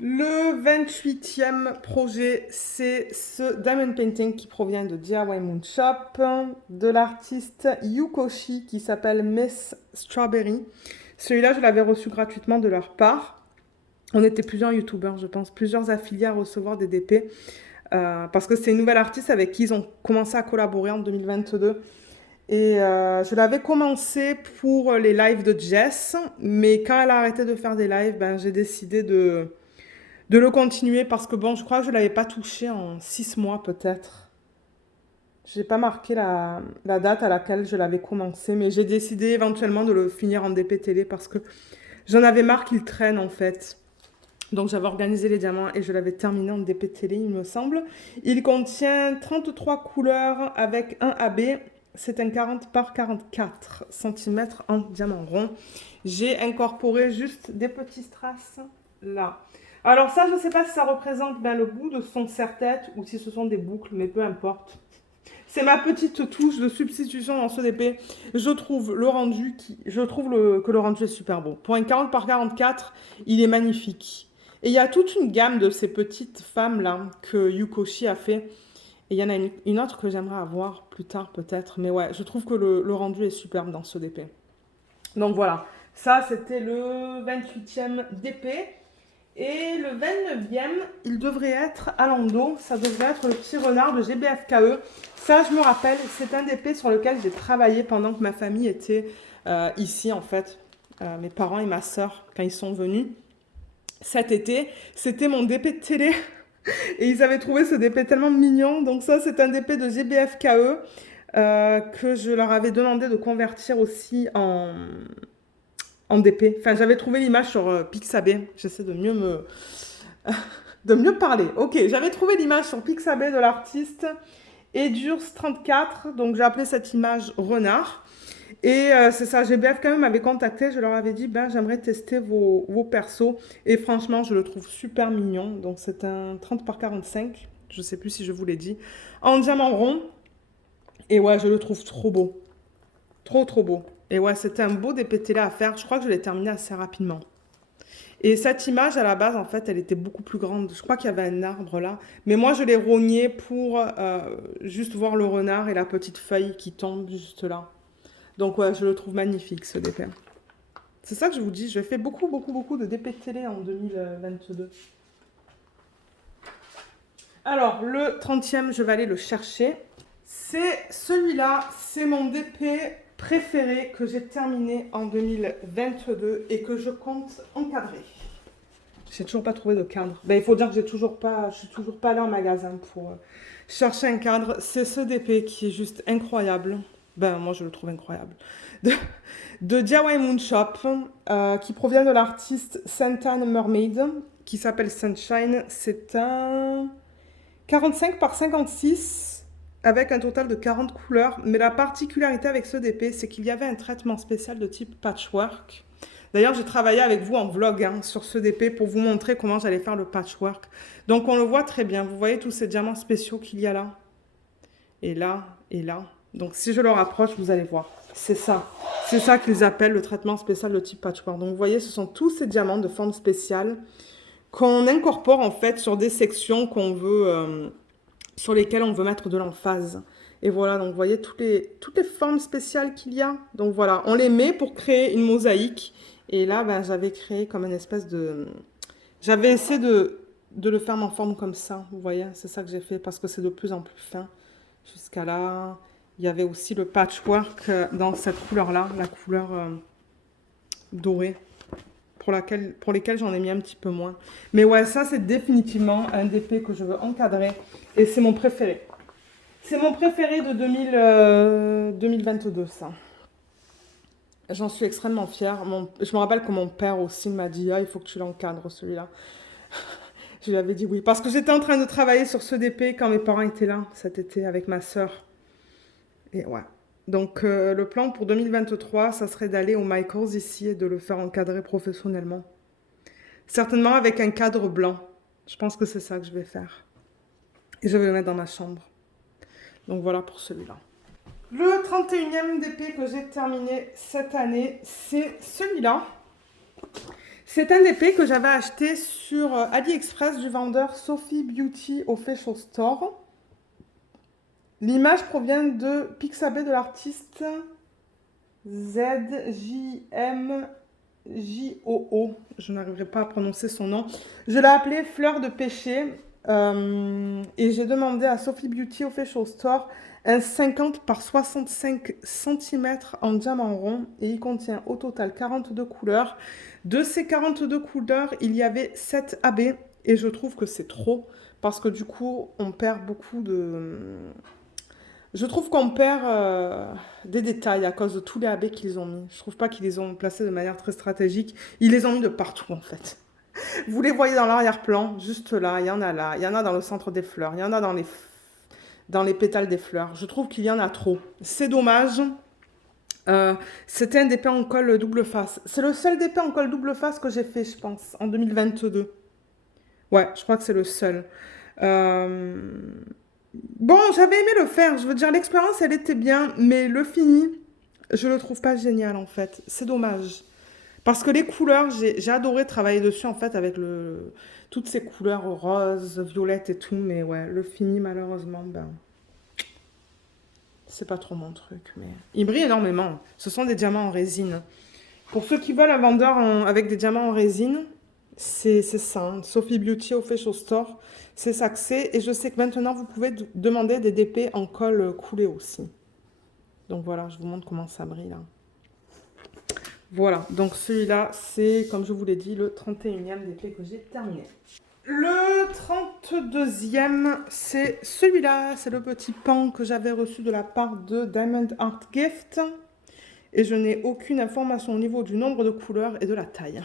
Le 28e projet, c'est ce diamond painting qui provient de DIY Moon Shop, de l'artiste Yukoshi qui s'appelle Miss Strawberry. Celui-là, je l'avais reçu gratuitement de leur part. On était plusieurs youtubeurs, je pense, plusieurs affiliés à recevoir des DP. Parce que c'est une nouvelle artiste avec qui ils ont commencé à collaborer en 2022. Et je l'avais commencé pour les lives de Jess, mais quand elle a arrêté de faire des lives, ben, j'ai décidé de le continuer parce que bon, je crois que je ne l'avais pas touché en 6 mois peut-être. Je n'ai pas marqué la date à laquelle je l'avais commencé, mais j'ai décidé éventuellement de le finir en DP télé parce que j'en avais marre qu'il traîne en fait. Donc j'avais organisé les diamants et je l'avais terminé en DP télé, il me semble. Il contient 33 couleurs avec un AB. C'est un 40 par 44 cm en diamant rond. J'ai incorporé juste des petits strass là. Alors ça, je ne sais pas si ça représente ben, le bout de son serre-tête ou si ce sont des boucles, mais peu importe. C'est ma petite touche de substitution dans ce DP. Je trouve que le rendu est super beau. Pour un 40 par 44, il est magnifique. Et il y a toute une gamme de ces petites femmes-là que Yukoshi a fait. Et il y en a une autre que j'aimerais avoir plus tard peut-être. Mais ouais, je trouve que le rendu est superbe dans ce DP. Donc voilà, ça c'était le 28e DP. Et le 29e, il devrait être à l'endo. Ça devrait être le petit renard de GBFKE. Ça, je me rappelle, c'est un DP sur lequel j'ai travaillé pendant que ma famille était ici, en fait. Mes parents et ma soeur, quand ils sont venus cet été, c'était mon DP de télé. Et ils avaient trouvé ce DP tellement mignon. Donc ça, c'est un DP de GBFKE que je leur avais demandé de convertir aussi en DP. Enfin, j'avais trouvé l'image sur Pixabay. J'essaie de de mieux parler. Ok, j'avais trouvé l'image sur Pixabay de l'artiste Edurs34. Donc, j'ai appelé cette image renard. Et c'est ça, GBF quand même m'avait contacté. Je leur avais dit, ben, j'aimerais tester vos persos. Et franchement, je le trouve super mignon. Donc, c'est un 30 par 45. Je sais plus si je vous l'ai dit. En diamant rond. Et ouais, je le trouve trop beau. Trop, trop beau. Et ouais, c'était un beau DPTL à faire. Je crois que je l'ai terminé assez rapidement. Et cette image, à la base, en fait, elle était beaucoup plus grande. Je crois qu'il y avait un arbre là. Mais moi, je l'ai rogné pour juste voir le renard et la petite feuille qui tombe juste là. Donc ouais, je le trouve magnifique, ce DP. C'est ça que je vous dis. Je fais beaucoup, beaucoup, beaucoup de DP télé en 2022. Alors, le 30e, je vais aller le chercher. C'est celui-là. C'est mon DP préféré que j'ai terminé en 2022 et que je compte encadrer. J'ai toujours pas trouvé de cadre. Ben, il faut dire que je suis toujours pas allée en magasin pour Je cherchais un cadre, c'est ce DP qui est juste incroyable. Ben, moi, je le trouve incroyable. De, de DIY Moonshop, qui provient de l'artiste Santan Mermaid, qui s'appelle Sunshine. C'est un 45 par 56 avec un total de 40 couleurs. Mais la particularité avec ce DP, c'est qu'il y avait un traitement spécial de type patchwork. D'ailleurs, j'ai travaillé avec vous en vlog hein, sur ce DP pour vous montrer comment j'allais faire le patchwork. Donc, on le voit très bien. Vous voyez tous ces diamants spéciaux qu'il y a là. Et là, et là. Donc, si je le rapproche, vous allez voir. C'est ça. C'est ça qu'ils appellent le traitement spécial de type patchwork. Donc, vous voyez, ce sont tous ces diamants de forme spéciale qu'on incorpore en fait sur des sections qu'on veut, sur lesquelles on veut mettre de l'emphase. Et voilà, donc vous voyez toutes les formes spéciales qu'il y a. Donc voilà, on les met pour créer une mosaïque. Et là, ben, j'avais créé comme une espèce de... J'avais essayé de le faire en forme comme ça, vous voyez. C'est ça que j'ai fait parce que c'est de plus en plus fin. Jusqu'à là, il y avait aussi le patchwork dans cette couleur-là, la couleur dorée, pour lesquelles j'en ai mis un petit peu moins. Mais ouais, ça, c'est définitivement un DP que je veux encadrer. Et c'est mon préféré. C'est mon préféré de 2022, ça. J'en suis extrêmement fière. Je me rappelle que mon père aussi m'a dit « Ah, il faut que tu l'encadres, celui-là. » Je lui avais dit oui. Parce que j'étais en train de travailler sur ce DP quand mes parents étaient là, cet été, avec ma sœur. Et ouais. Donc, le plan pour 2023, ça serait d'aller au Michaels ici et de le faire encadrer professionnellement. Certainement avec un cadre blanc. Je pense que c'est ça que je vais faire. Et je vais le mettre dans ma chambre. Donc, voilà pour celui-là. Le 31e DP que j'ai terminé cette année, c'est celui-là. C'est un DP que j'avais acheté sur AliExpress du vendeur Sophie Beauty Official Store. L'image provient de Pixabay de l'artiste ZJMJOO. Je n'arriverai pas à prononcer son nom. Je l'ai appelé Fleur de Péché. Et j'ai demandé à Sophie Beauty Official Store un 50 par 65 cm en diamant rond. Et il contient au total 42 couleurs. De ces 42 couleurs, il y avait 7 AB. Et je trouve que c'est trop. Parce que du coup, on perd beaucoup de... Je trouve qu'on perd des détails à cause de tous les AB qu'ils ont mis. Je trouve pas qu'ils les ont placés de manière très stratégique. Ils les ont mis de partout en fait. Vous les voyez dans l'arrière-plan, juste là, il y en a là, il y en a dans le centre des fleurs, il y en a dans les pétales des fleurs. Je trouve qu'il y en a trop. C'est dommage. C'était un DP en colle double face. C'est le seul DP en colle double face que j'ai fait, je pense, en 2022. Ouais, je crois que c'est le seul. Bon, j'avais aimé le faire. Je veux dire, l'expérience, elle était bien, mais le fini, je le trouve pas génial, en fait. C'est dommage. Parce que les couleurs, j'ai adoré travailler dessus, en fait, avec toutes ces couleurs roses, violettes et tout. Mais ouais, le fini, malheureusement, ben, c'est pas trop mon truc. Mais il brille énormément. Ce sont des diamants en résine. Pour ceux qui veulent un vendeur avec des diamants en résine, c'est ça. Hein. Sophie Beauty Official Store, c'est ça que c'est. Et je sais que maintenant, vous pouvez demander des DP en colle coulée aussi. Donc voilà, je vous montre comment ça brille là. Voilà, donc celui-là, c'est, comme je vous l'ai dit, le 31e DP que j'ai terminé. Le 32e, c'est celui-là. C'est le petit pan que j'avais reçu de la part de Diamond Art Gift. Et je n'ai aucune information au niveau du nombre de couleurs et de la taille.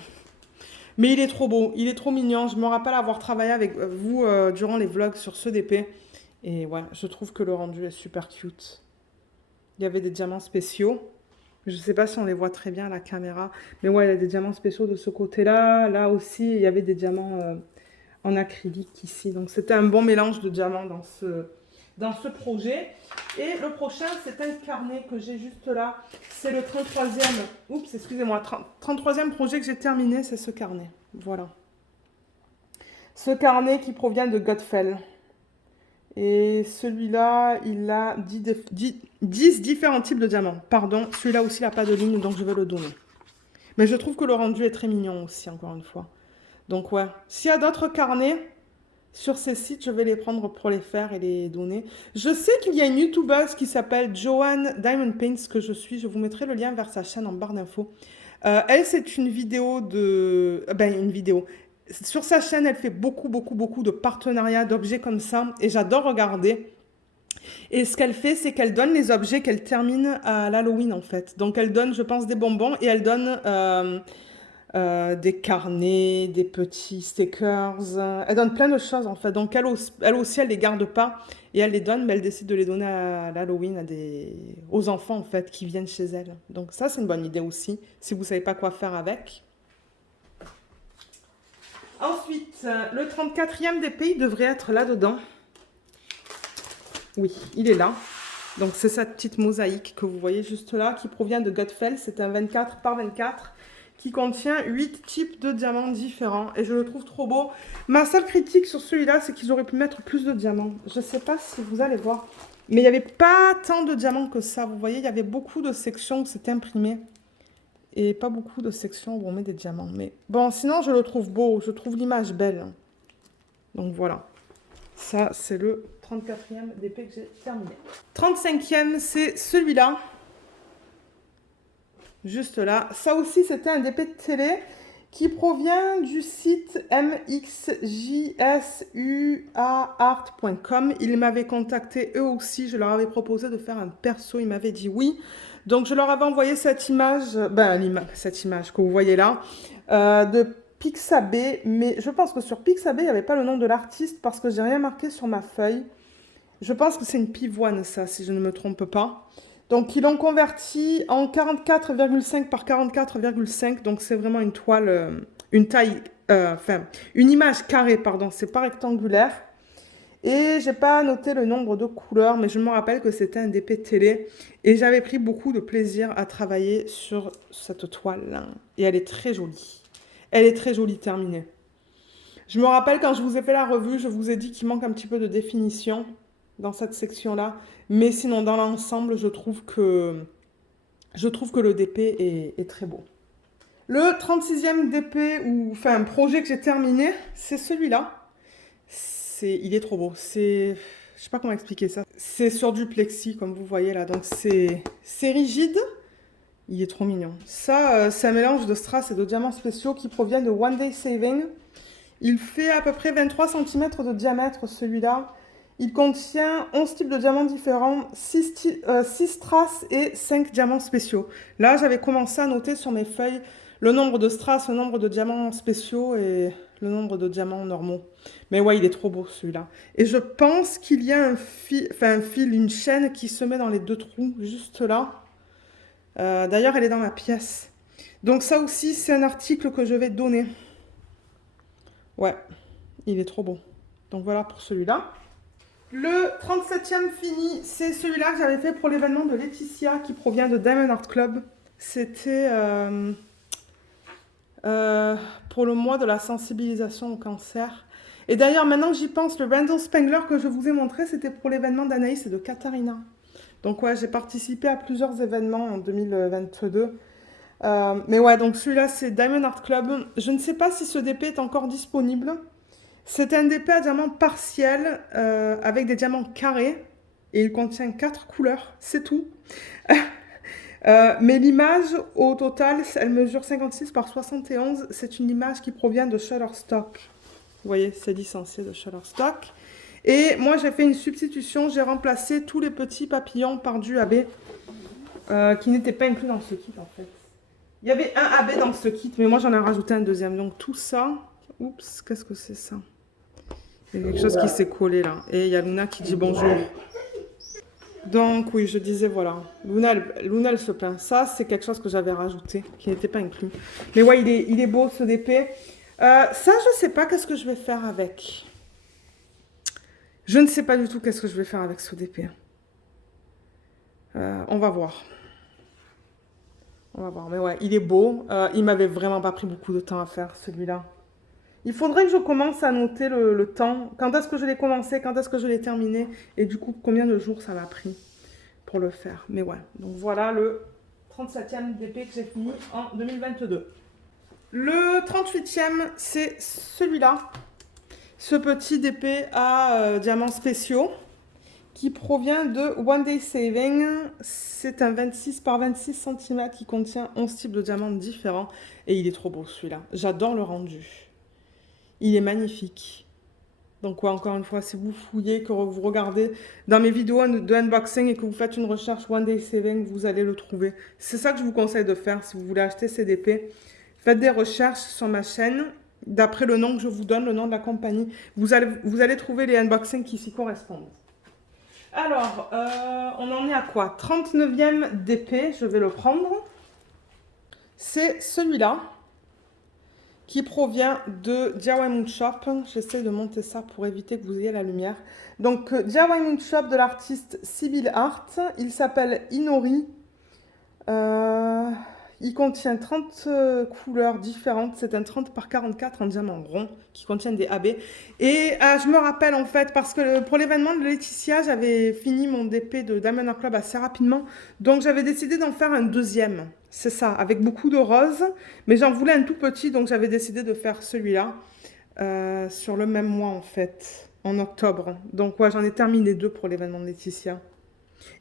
Mais il est trop beau, il est trop mignon. Je me rappelle avoir travaillé avec vous durant les vlogs sur ce DP. Et ouais, je trouve que le rendu est super cute. Il y avait des diamants spéciaux. Je ne sais pas si on les voit très bien à la caméra. Mais ouais, il y a des diamants spéciaux de ce côté-là. Là aussi, il y avait des diamants en acrylique ici. Donc c'était un bon mélange de diamants dans ce projet. Et le prochain, c'est un carnet que j'ai juste là. C'est le 33e. Oups, excusez-moi. 33e projet que j'ai terminé, c'est ce carnet. Voilà. Ce carnet qui provient de Godfell. Et celui-là, il a 10 différents types de diamants. Pardon, celui-là aussi, il n'a pas de ligne, donc je vais le donner. Mais je trouve que le rendu est très mignon aussi, encore une fois. Donc ouais, s'il y a d'autres carnets sur ces sites, je vais les prendre pour les faire et les donner. Je sais qu'il y a une youtubeuse qui s'appelle Joanne Diamond Paints que je suis. Je vous mettrai le lien vers sa chaîne en barre d'infos. Elle, c'est une vidéo de... une vidéo. Sur sa chaîne, elle fait beaucoup de partenariats, d'objets comme ça. Et j'adore regarder. Et ce qu'elle fait, c'est qu'elle donne les objets qu'elle termine à l'Halloween en fait. Donc elle donne, je pense, des bonbons et elle donne des carnets, des petits stickers. Elle donne plein de choses en fait. Donc elle aussi, elle les garde pas et elle les donne, mais elle décide de les donner à l'Halloween aux enfants en fait qui viennent chez elle. Donc ça, c'est une bonne idée aussi, si vous savez pas quoi faire avec. Ensuite, le 34e DP, il devrait être là-dedans. Oui, il est là. Donc c'est cette petite mosaïque que vous voyez juste là, qui provient de Gutfeld. C'est un 24 par 24 qui contient 8 types de diamants différents. Et je le trouve trop beau. Ma seule critique sur celui-là, c'est qu'ils auraient pu mettre plus de diamants. Je ne sais pas si vous allez voir. Mais il n'y avait pas tant de diamants que ça. Vous voyez, il y avait beaucoup de sections où c'était imprimé. Et pas beaucoup de sections où on met des diamants. Mais bon, sinon, je le trouve beau. Je trouve l'image belle. Donc voilà. Ça, c'est le 34e DP que j'ai terminé. 35e, c'est celui-là. Juste là. Ça aussi, c'était un DP de télé qui provient du site mxjsuart.com. Ils m'avaient contacté eux aussi. Je leur avais proposé de faire un perso. Ils m'avaient dit oui. Donc, je leur avais envoyé cette image, cette image que vous voyez là, de Pixabay. Mais je pense que sur Pixabay, il n'y avait pas le nom de l'artiste parce que j'ai rien marqué sur ma feuille. Je pense que c'est une pivoine, ça, si je ne me trompe pas. Donc, ils l'ont converti en 44,5 par 44,5. Donc, c'est vraiment une toile, une taille, une image carrée, pardon. C'est pas rectangulaire. Et j'ai pas noté le nombre de couleurs, mais je me rappelle que c'était un DP télé. Et j'avais pris beaucoup de plaisir à travailler sur cette toile-là. Et elle est très jolie. Elle est très jolie terminée. Je me rappelle quand je vous ai fait la revue, je vous ai dit qu'il manque un petit peu de définition dans cette section-là. Mais sinon, dans l'ensemble, je trouve que le DP est très beau. Le 36e DP, un projet que j'ai terminé, c'est celui-là. Il est trop beau. Je sais pas comment expliquer ça. C'est sur du plexi, comme vous voyez là. Donc c'est rigide. Il est trop mignon. Ça, c'est un mélange de strass et de diamants spéciaux qui proviennent de One Day Saving. Il fait à peu près 23 cm de diamètre, celui-là. Il contient 11 types de diamants différents, 6 strass et 5 diamants spéciaux. Là, j'avais commencé à noter sur mes feuilles le nombre de strass, le nombre de diamants spéciaux et le nombre de diamants normaux. Mais ouais, il est trop beau celui-là. Et je pense qu'il y a un fil, une chaîne qui se met dans les deux trous, juste là. D'ailleurs, elle est dans ma pièce. Donc ça aussi, c'est un article que je vais donner. Ouais, il est trop beau. Donc voilà pour celui-là. Le 37e fini, c'est celui-là que j'avais fait pour l'événement de Laetitia qui provient de Diamond Art Club. C'était pour le mois de la sensibilisation au cancer. Et d'ailleurs, maintenant que j'y pense, le Randall Spangler que je vous ai montré, c'était pour l'événement d'Anaïs et de Katharina. Donc ouais, j'ai participé à plusieurs événements en 2022. Mais ouais, donc celui-là, c'est Diamond Art Club. Je ne sais pas si ce DP est encore disponible. C'est un DP à diamant partiel avec des diamants carrés. Et il contient 4 couleurs, c'est tout. Mais l'image, au total, elle mesure 56 par 71. C'est une image qui provient de Shutterstock. Vous voyez, c'est licencié de Shutterstock. Et moi, j'ai fait une substitution. J'ai remplacé tous les petits papillons par du AB qui n'étaient pas inclus dans ce kit, en fait. Il y avait un AB dans ce kit, mais moi, j'en ai rajouté un deuxième. Donc, tout ça... Oups, qu'est-ce que c'est ça? Il y a quelque chose qui s'est collé, là. Et il y a Luna qui dit bonjour. Donc, oui, je disais, voilà. Luna, elle se plaint. Ça, c'est quelque chose que j'avais rajouté, qui n'était pas inclus. Mais ouais, il est beau, ce DP. Ça, je sais pas qu'est-ce que je vais faire avec. Je ne sais pas du tout qu'est-ce que je vais faire avec ce DP. On va voir. On va voir. Mais ouais, il est beau. Il m'avait vraiment pas pris beaucoup de temps à faire, celui-là. Il faudrait que je commence à noter le temps. Quand est-ce que je l'ai commencé, quand est-ce que je l'ai terminé. Et du coup, combien de jours ça m'a pris pour le faire. Mais ouais, donc voilà le 37e DP que j'ai fini en 2022. Le 38e, c'est celui-là. Ce petit DP à diamants spéciaux qui provient de One Day Saving. C'est un 26 par 26 cm qui contient 11 types de diamants différents. Et il est trop beau celui-là. J'adore le rendu. Il est magnifique. Donc ouais, encore une fois, si vous fouillez, que vous regardez dans mes vidéos de unboxing et que vous faites une recherche One Day Saving, vous allez le trouver. C'est ça que je vous conseille de faire si vous voulez acheter CDP. Faites des recherches sur ma chaîne, d'après le nom que je vous donne, le nom de la compagnie. Vous allez trouver les unboxings qui s'y correspondent. Alors, on en est à quoi? 39e DP, je vais le prendre. C'est celui-là qui provient de DIY Moon Shop. J'essaie de monter ça pour éviter que vous ayez la lumière. Donc, DIY Moon Shop de l'artiste Sibyl Art. Il s'appelle Inori. Il contient 30 couleurs différentes. C'est un 30 par 44 en diamant rond qui contiennent des AB. Et je me rappelle en fait, parce que pour l'événement de Laetitia, j'avais fini mon DP de Diamond Art Club assez rapidement. Donc j'avais décidé d'en faire un deuxième. C'est ça, avec beaucoup de roses. Mais j'en voulais un tout petit, donc j'avais décidé de faire celui-là sur le même mois en fait, en octobre. Donc ouais, j'en ai terminé 2 pour l'événement de Laetitia.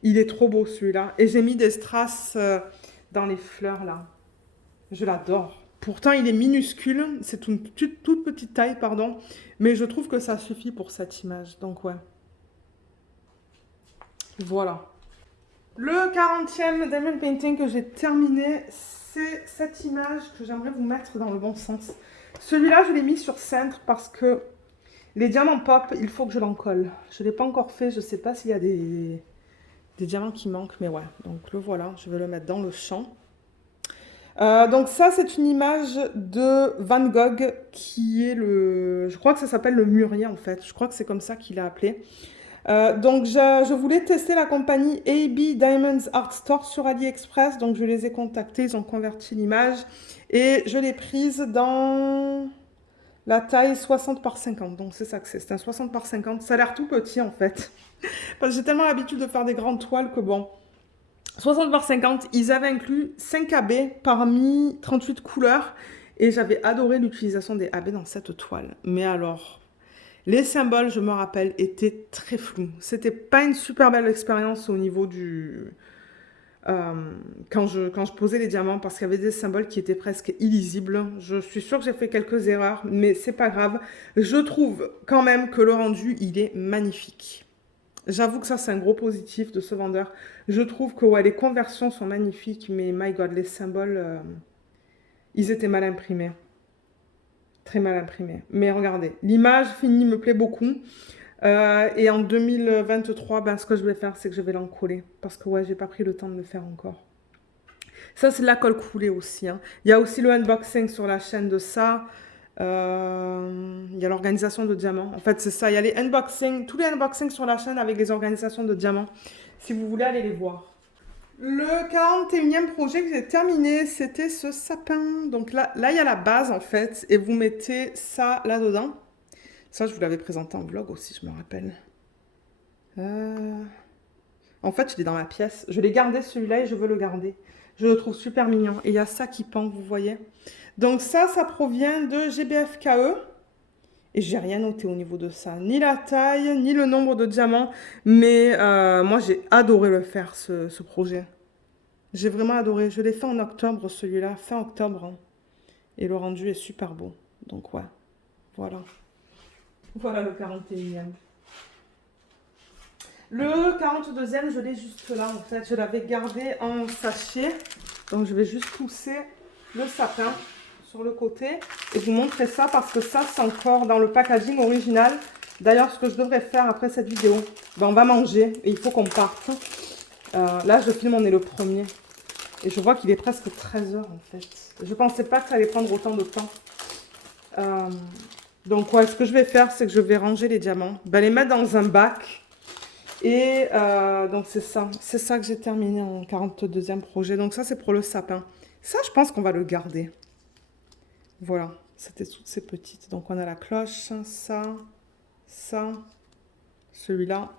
Il est trop beau celui-là. Et j'ai mis des strass dans les fleurs là. Je l'adore. Pourtant, il est minuscule. C'est une toute petite taille, pardon. Mais je trouve que ça suffit pour cette image. Donc ouais. Voilà. Le 40e Diamond Painting que j'ai terminé, c'est cette image que j'aimerais vous mettre dans le bon sens. Celui-là, je l'ai mis sur cintre parce que les diamants pop, il faut que je l'en colle. Je ne l'ai pas encore fait. Je ne sais pas s'il y a des diamants qui manquent, mais ouais. Donc le voilà, je vais le mettre dans le champ. Donc ça, c'est une image de Van Gogh qui est le... Je crois que ça s'appelle le mûrier en fait. Je crois que c'est comme ça qu'il a appelé. Donc je voulais tester la compagnie AB Diamonds Art Store sur AliExpress. Donc je les ai contactés, ils ont converti l'image. Et je l'ai prise dans la taille 60 par 50. Donc c'est ça que c'est un 60 par 50. Ça a l'air tout petit en fait. Parce que j'ai tellement l'habitude de faire des grandes toiles que bon... 60 par 50, ils avaient inclus 5 AB parmi 38 couleurs et j'avais adoré l'utilisation des AB dans cette toile. Mais alors, les symboles, je me rappelle, étaient très flous. C'était pas une super belle expérience au niveau du... quand je posais les diamants parce qu'il y avait des symboles qui étaient presque illisibles. Je suis sûre que j'ai fait quelques erreurs, mais c'est pas grave. Je trouve quand même que le rendu, il est magnifique. J'avoue que ça, c'est un gros positif de ce vendeur. Je trouve que ouais, les conversions sont magnifiques, mais my God, les symboles, ils étaient mal imprimés. Très mal imprimés. Mais regardez, l'image finie me plaît beaucoup. Et en 2023, ben, ce que je vais faire, c'est que je vais l'encoller. Parce que ouais, j'ai pas pris le temps de le faire encore. Ça, c'est de la colle coulée aussi, hein. Il y a aussi le unboxing sur la chaîne de ça. Il y a l'organisation de diamants. En fait, c'est ça. Il y a les unboxings, tous les unboxings sur la chaîne avec les organisations de diamants. Si vous voulez aller les voir. Le 41e projet que j'ai terminé, c'était ce sapin. Donc là, il y a la base en fait. Et vous mettez ça là-dedans. Ça, je vous l'avais présenté en vlog aussi, je me rappelle. En fait, il est dans ma pièce. Je l'ai gardé celui-là et je veux le garder. Je le trouve super mignon. Et il y a ça qui pend, vous voyez. Donc ça provient de GBFKE. Et j'ai rien noté au niveau de ça. Ni la taille, ni le nombre de diamants. Mais moi, j'ai adoré le faire, ce projet. J'ai vraiment adoré. Je l'ai fait en octobre, celui-là. Fin octobre. Hein. Et le rendu est super beau. Donc ouais, voilà. Voilà le 41e. Le 42e, je l'ai juste là, en fait. Je l'avais gardé en sachet. Donc, je vais juste pousser le sapin sur le côté et vous montrer ça parce que ça, c'est encore dans le packaging original. D'ailleurs, ce que je devrais faire après cette vidéo, ben, on va manger et il faut qu'on parte. Là, je filme, on est le 1er. Et je vois qu'il est presque 13 h en fait. Je pensais pas que ça allait prendre autant de temps. Donc, ouais, ce que je vais faire, c'est que je vais ranger les diamants. Ben, les mettre dans un bac. Et donc c'est ça que j'ai terminé en 42e projet. Donc ça c'est pour le sapin. Ça je pense qu'on va le garder. Voilà, c'était toutes ces petites. Donc on a la cloche, ça, celui-là,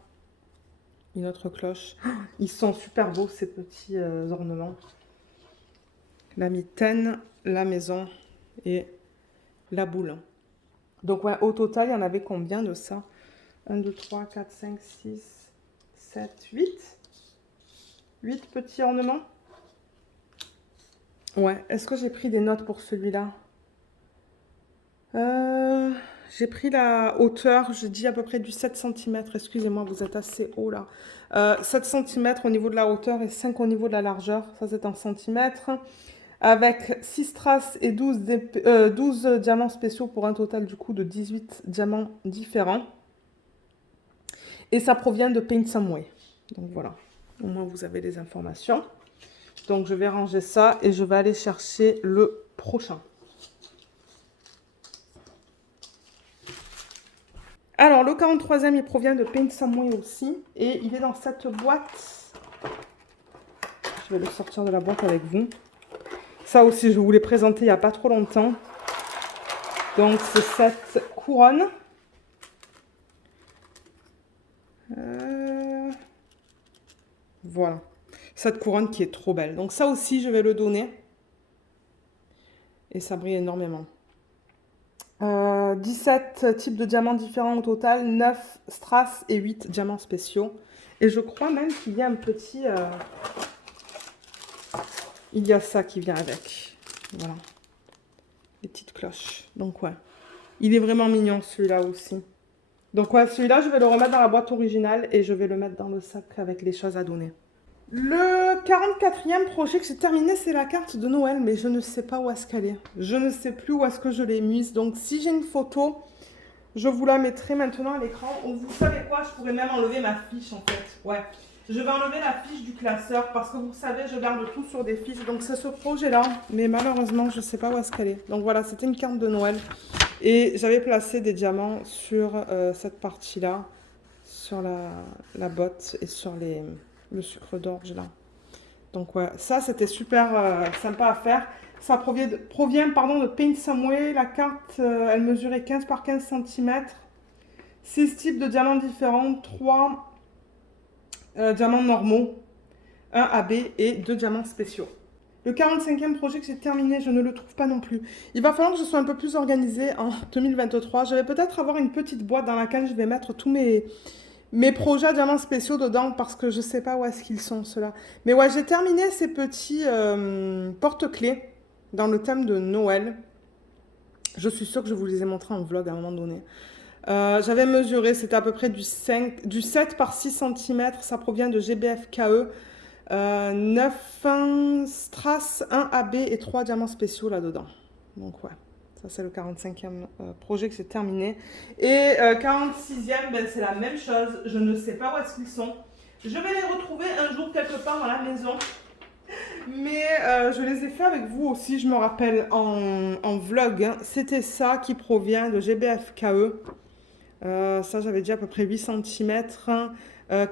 une autre cloche. Oh, ils sont super beaux ces petits ornements. La mitaine, la maison et la boule. Donc ouais, au total il y en avait combien de ça? 1, 2, 3, 4, 5, 6... 7, 8. 8 petits ornements. Ouais, est-ce que j'ai pris des notes pour celui-là? J'ai pris la hauteur, j'ai dit à peu près du 7 cm. Excusez-moi, vous êtes assez haut là. 7 cm au niveau de la hauteur et 5 au niveau de la largeur. Ça, c'est en centimètres. Avec 6 strass et 12 diamants spéciaux pour un total du coup de 18 diamants différents. Et ça provient de Paint Some Way. Donc voilà, au moins vous avez les informations. Donc je vais ranger ça et je vais aller chercher le prochain. Alors le 43e, il provient de Paint Some Way aussi. Et il est dans cette boîte. Je vais le sortir de la boîte avec vous. Ça aussi, je vous l'ai présenté il n'y a pas trop longtemps. Donc c'est cette couronne. Voilà. Cette couronne qui est trop belle. Donc ça aussi, je vais le donner. Et ça brille énormément. 17 types de diamants différents au total, 9 strass et 8 diamants spéciaux. Et je crois même qu'il y a un petit... il y a ça qui vient avec. Voilà. Les petites cloches. Donc ouais. Il est vraiment mignon celui-là aussi. Donc ouais, celui-là, je vais le remettre dans la boîte originale et je vais le mettre dans le sac avec les choses à donner. Le 44e projet que j'ai terminé, c'est la carte de Noël, mais je ne sais pas où est-ce qu'elle est. Je ne sais plus où est-ce que je l'ai mise. Donc si j'ai une photo, je vous la mettrai maintenant à l'écran. Ou vous savez quoi, je pourrais même enlever ma fiche en fait. Ouais, je vais enlever la fiche du classeur parce que vous savez, je garde tout sur des fiches. Donc c'est ce projet-là, mais malheureusement, je ne sais pas où est-ce qu'elle est. Donc voilà, c'était une carte de Noël. Et j'avais placé des diamants sur cette partie-là, sur la botte et sur le sucre d'orge là. Donc ouais, ça c'était super sympa à faire. Ça provient de Paint Some Way. La carte, elle mesurait 15 par 15 cm. 6 types de diamants différents, 3 diamants normaux, 1 AB et 2 diamants spéciaux. Le 45e projet que j'ai terminé, je ne le trouve pas non plus. Il va falloir que je sois un peu plus organisée en 2023. Je vais peut-être avoir une petite boîte dans laquelle je vais mettre tous mes projets à diamants spéciaux dedans parce que je ne sais pas où est-ce qu'ils sont ceux-là. Mais ouais, j'ai terminé ces petits porte-clés dans le thème de Noël. Je suis sûre que je vous les ai montrés en vlog à un moment donné. J'avais mesuré, c'était à peu près du 7 par 6 cm. Ça provient de GBFKE. 9 strass, 1 AB et 3 diamants spéciaux là-dedans. Donc ouais, ça c'est le 45e projet que j'ai terminé. Et 46e, ben, c'est la même chose. Je ne sais pas où est-ce qu'ils sont. Je vais les retrouver un jour quelque part dans la maison. Mais je les ai fait avec vous aussi, je me rappelle, en vlog. Hein. C'était ça qui provient de GBFKE. Ça, j'avais dit à peu près 8 cm.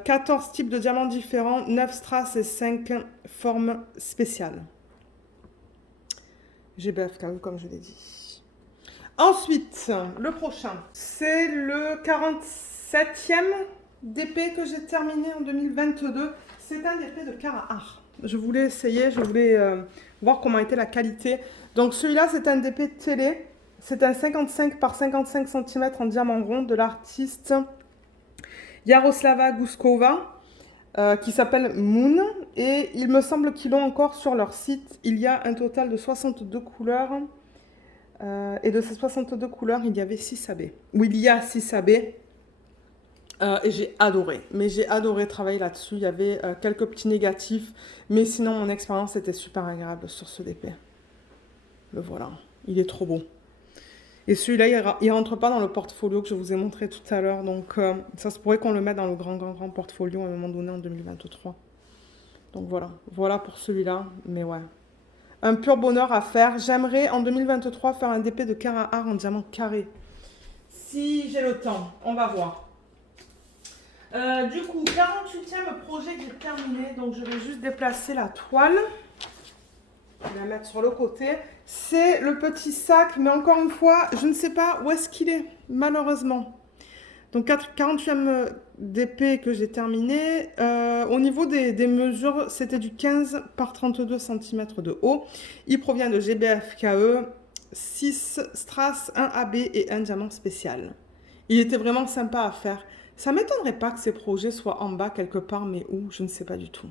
14 types de diamants différents, 9 strass et 5 formes spéciales. GBFKE, comme je l'ai dit. Ensuite, le prochain, c'est le 47e DP que j'ai terminé en 2022. C'est un DP de Carahart. Je voulais essayer, je voulais voir comment était la qualité. Donc celui-là, c'est un DP télé. C'est un 55 par 55 cm en diamant rond de l'artiste Yaroslava Guskova, qui s'appelle Moon. Et il me semble qu'ils l'ont encore sur leur site. Il y a un total de 62 couleurs. Et de ces 62 couleurs, il y avait 6 AB. Ou il y a 6 AB. Et j'ai adoré. Mais j'ai adoré travailler là-dessus. Il y avait quelques petits négatifs. Mais sinon, mon expérience était super agréable sur ce DP. Le voilà. Il est trop beau. Et celui-là, il ne rentre pas dans le portfolio que je vous ai montré tout à l'heure. Donc, ça se pourrait qu'on le mette dans le grand portfolio à un moment donné en 2023. Donc, voilà. Voilà pour celui-là. Mais ouais. Un pur bonheur à faire. J'aimerais en 2023 faire un DP de Carahart en diamant carré. Si j'ai le temps. On va voir. Du coup, 48e projet que j'ai terminé. Donc, je vais juste déplacer la toile. Je vais la mettre sur le côté. C'est le petit sac, mais encore une fois, je ne sais pas où est-ce qu'il est, malheureusement. Donc 48e DP que j'ai terminé. Au niveau des mesures, c'était du 15 par 32 cm de haut. Il provient de GBFKE, 6 strass, 1 AB et 1 diamant spécial. Il était vraiment sympa à faire. Ça ne m'étonnerait pas que ces projets soient en bas quelque part, mais où, je ne sais pas du tout.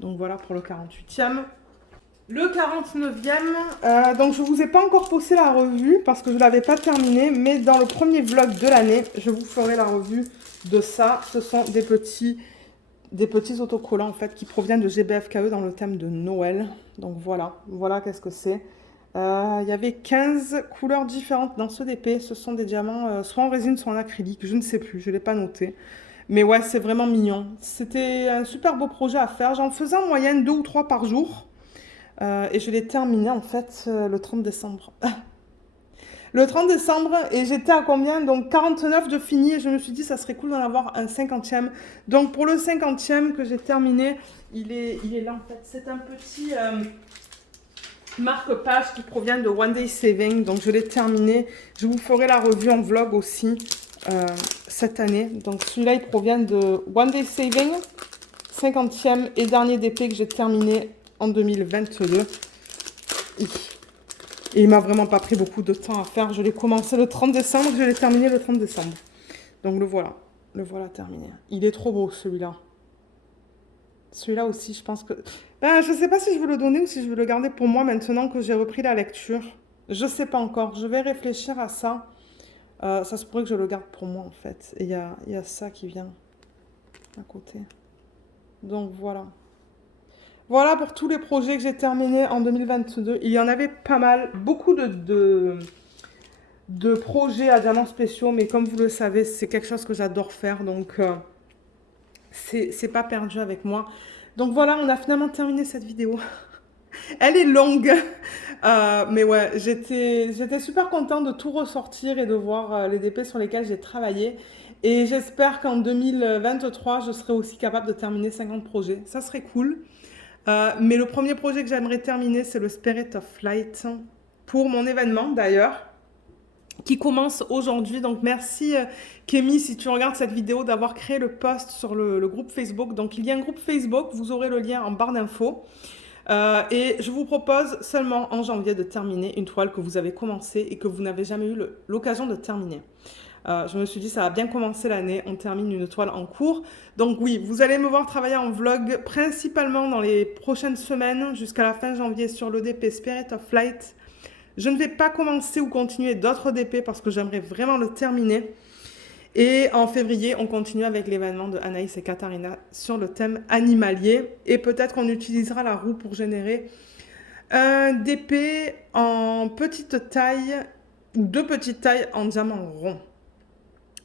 Donc voilà pour le 48e. Le 49e, donc je vous ai pas encore posté la revue parce que je ne l'avais pas terminé, mais dans le premier vlog de l'année, je vous ferai la revue de ça. Ce sont des petits autocollants en fait qui proviennent de GBFKE dans le thème de Noël. Donc voilà qu'est-ce que c'est. Il y avait 15 couleurs différentes dans ce DP. Ce sont des diamants soit en résine, soit en acrylique. Je ne sais plus, je ne l'ai pas noté. Mais ouais, c'est vraiment mignon. C'était un super beau projet à faire. J'en faisais en moyenne 2 ou 3 par jour. Et je l'ai terminé en fait le 30 décembre. Le 30 décembre, et j'étais à combien? Donc 49 de fini, et je me suis dit ça serait cool d'en avoir un 50e. Donc pour le 50e que j'ai terminé, il est là en fait. C'est un petit marque-page qui provient de One Day Saving. Donc je l'ai terminé. Je vous ferai la revue en vlog aussi cette année. Donc celui-là, il provient de One Day Saving, 50e et dernier DP que j'ai terminé en 2022. Et il m'a vraiment pas pris beaucoup de temps à faire. Je l'ai commencé le 30 décembre, je l'ai terminé le 30 décembre. Donc le voilà terminé. Il est trop beau celui-là. Celui-là aussi, je pense que... Ben, je sais pas si je veux le donner ou si je veux le garder pour moi maintenant que j'ai repris la lecture. Je sais pas encore, je vais réfléchir à ça. Ça se pourrait que je le garde pour moi en fait. Et il y a ça qui vient à côté. Donc voilà. Voilà pour tous les projets que j'ai terminés en 2022. Il y en avait pas mal, beaucoup de projets à diamants spéciaux, mais comme vous le savez, c'est quelque chose que j'adore faire, donc c'est pas perdu avec moi. Donc voilà, on a finalement terminé cette vidéo. Elle est longue, mais ouais, j'étais super contente de tout ressortir et de voir les DP sur lesquels j'ai travaillé. Et j'espère qu'en 2023, je serai aussi capable de terminer 50 projets. Ça serait cool. Mais le premier projet que j'aimerais terminer, c'est le Spirit of Light pour mon événement d'ailleurs, qui commence aujourd'hui. Donc merci Kémy, si tu regardes cette vidéo, d'avoir créé le post sur le groupe Facebook. Donc il y a un groupe Facebook, vous aurez le lien en barre d'infos. Et je vous propose seulement en janvier de terminer une toile que vous avez commencée et que vous n'avez jamais eu l'occasion de terminer. Je me suis dit, ça va bien commencer l'année, on termine une toile en cours. Donc oui, vous allez me voir travailler en vlog, principalement dans les prochaines semaines, jusqu'à la fin janvier, sur le DP Spirit of Light. Je ne vais pas commencer ou continuer d'autres DP parce que j'aimerais vraiment le terminer. Et en février, on continue avec l'événement de Anaïs et Katharina sur le thème animalier. Et peut-être qu'on utilisera la roue pour générer un DP en petite taille, ou deux petites tailles en diamant rond.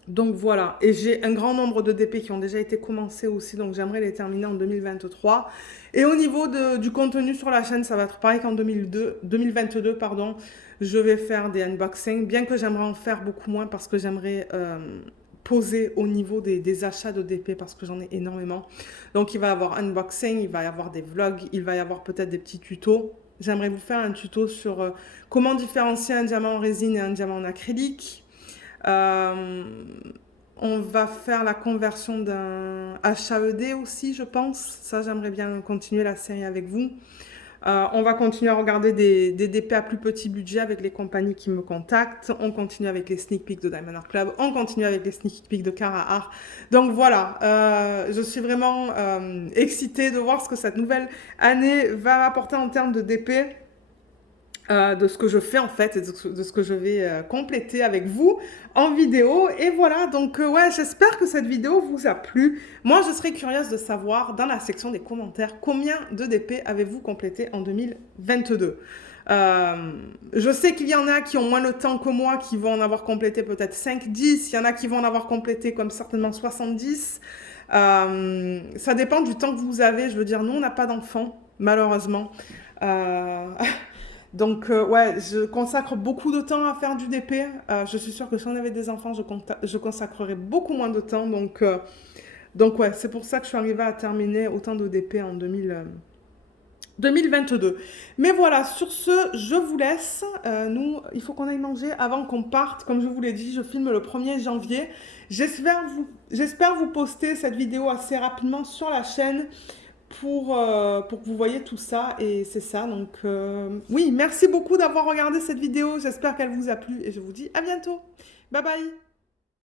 Donc voilà, et j'ai un grand nombre de DP qui ont déjà été commencés aussi, donc j'aimerais les terminer en 2023. Et au niveau du contenu sur la chaîne, ça va être pareil qu'en 2022, pardon. Je vais faire des unboxings, bien que j'aimerais en faire beaucoup moins parce que j'aimerais poser au niveau des achats de DP parce que j'en ai énormément. Donc il va y avoir unboxing, il va y avoir des vlogs, il va y avoir peut-être des petits tutos. J'aimerais vous faire un tuto sur comment différencier un diamant en résine et un diamant en acrylique. On va faire la conversion d'un HAED aussi, je pense. Ça, j'aimerais bien continuer la série avec vous. On va continuer à regarder des DP à plus petit budget avec les compagnies qui me contactent. On continue avec les sneak peeks de Diamond Art Club. On continue avec les sneak peeks de Cara Art. Donc voilà, je suis vraiment excitée de voir ce que cette nouvelle année va apporter en termes de DP. De ce que je fais en fait et de ce que je vais compléter avec vous en vidéo. Et voilà, donc ouais, j'espère que cette vidéo vous a plu. Moi, je serais curieuse de savoir dans la section des commentaires combien de DP avez-vous complété en 2022. Je sais qu'il y en a qui ont moins le temps que moi, qui vont en avoir complété peut-être 5, 10. Il y en a qui vont en avoir complété comme certainement 70. Ça dépend du temps que vous avez. Je veux dire, nous, on n'a pas d'enfants, malheureusement. Donc, ouais, je consacre beaucoup de temps à faire du DP. Je suis sûre que si on avait des enfants, je consacrerais beaucoup moins de temps. Donc ouais, c'est pour ça que je suis arrivée à terminer autant de DP en 2022. Mais voilà, sur ce, je vous laisse. Nous, il faut qu'on aille manger avant qu'on parte. Comme je vous l'ai dit, je filme le 1er janvier. J'espère vous poster cette vidéo assez rapidement sur la chaîne pour que vous voyez tout ça. Et c'est ça. Donc, oui, merci beaucoup d'avoir regardé cette vidéo. J'espère qu'elle vous a plu et je vous dis à bientôt. Bye bye.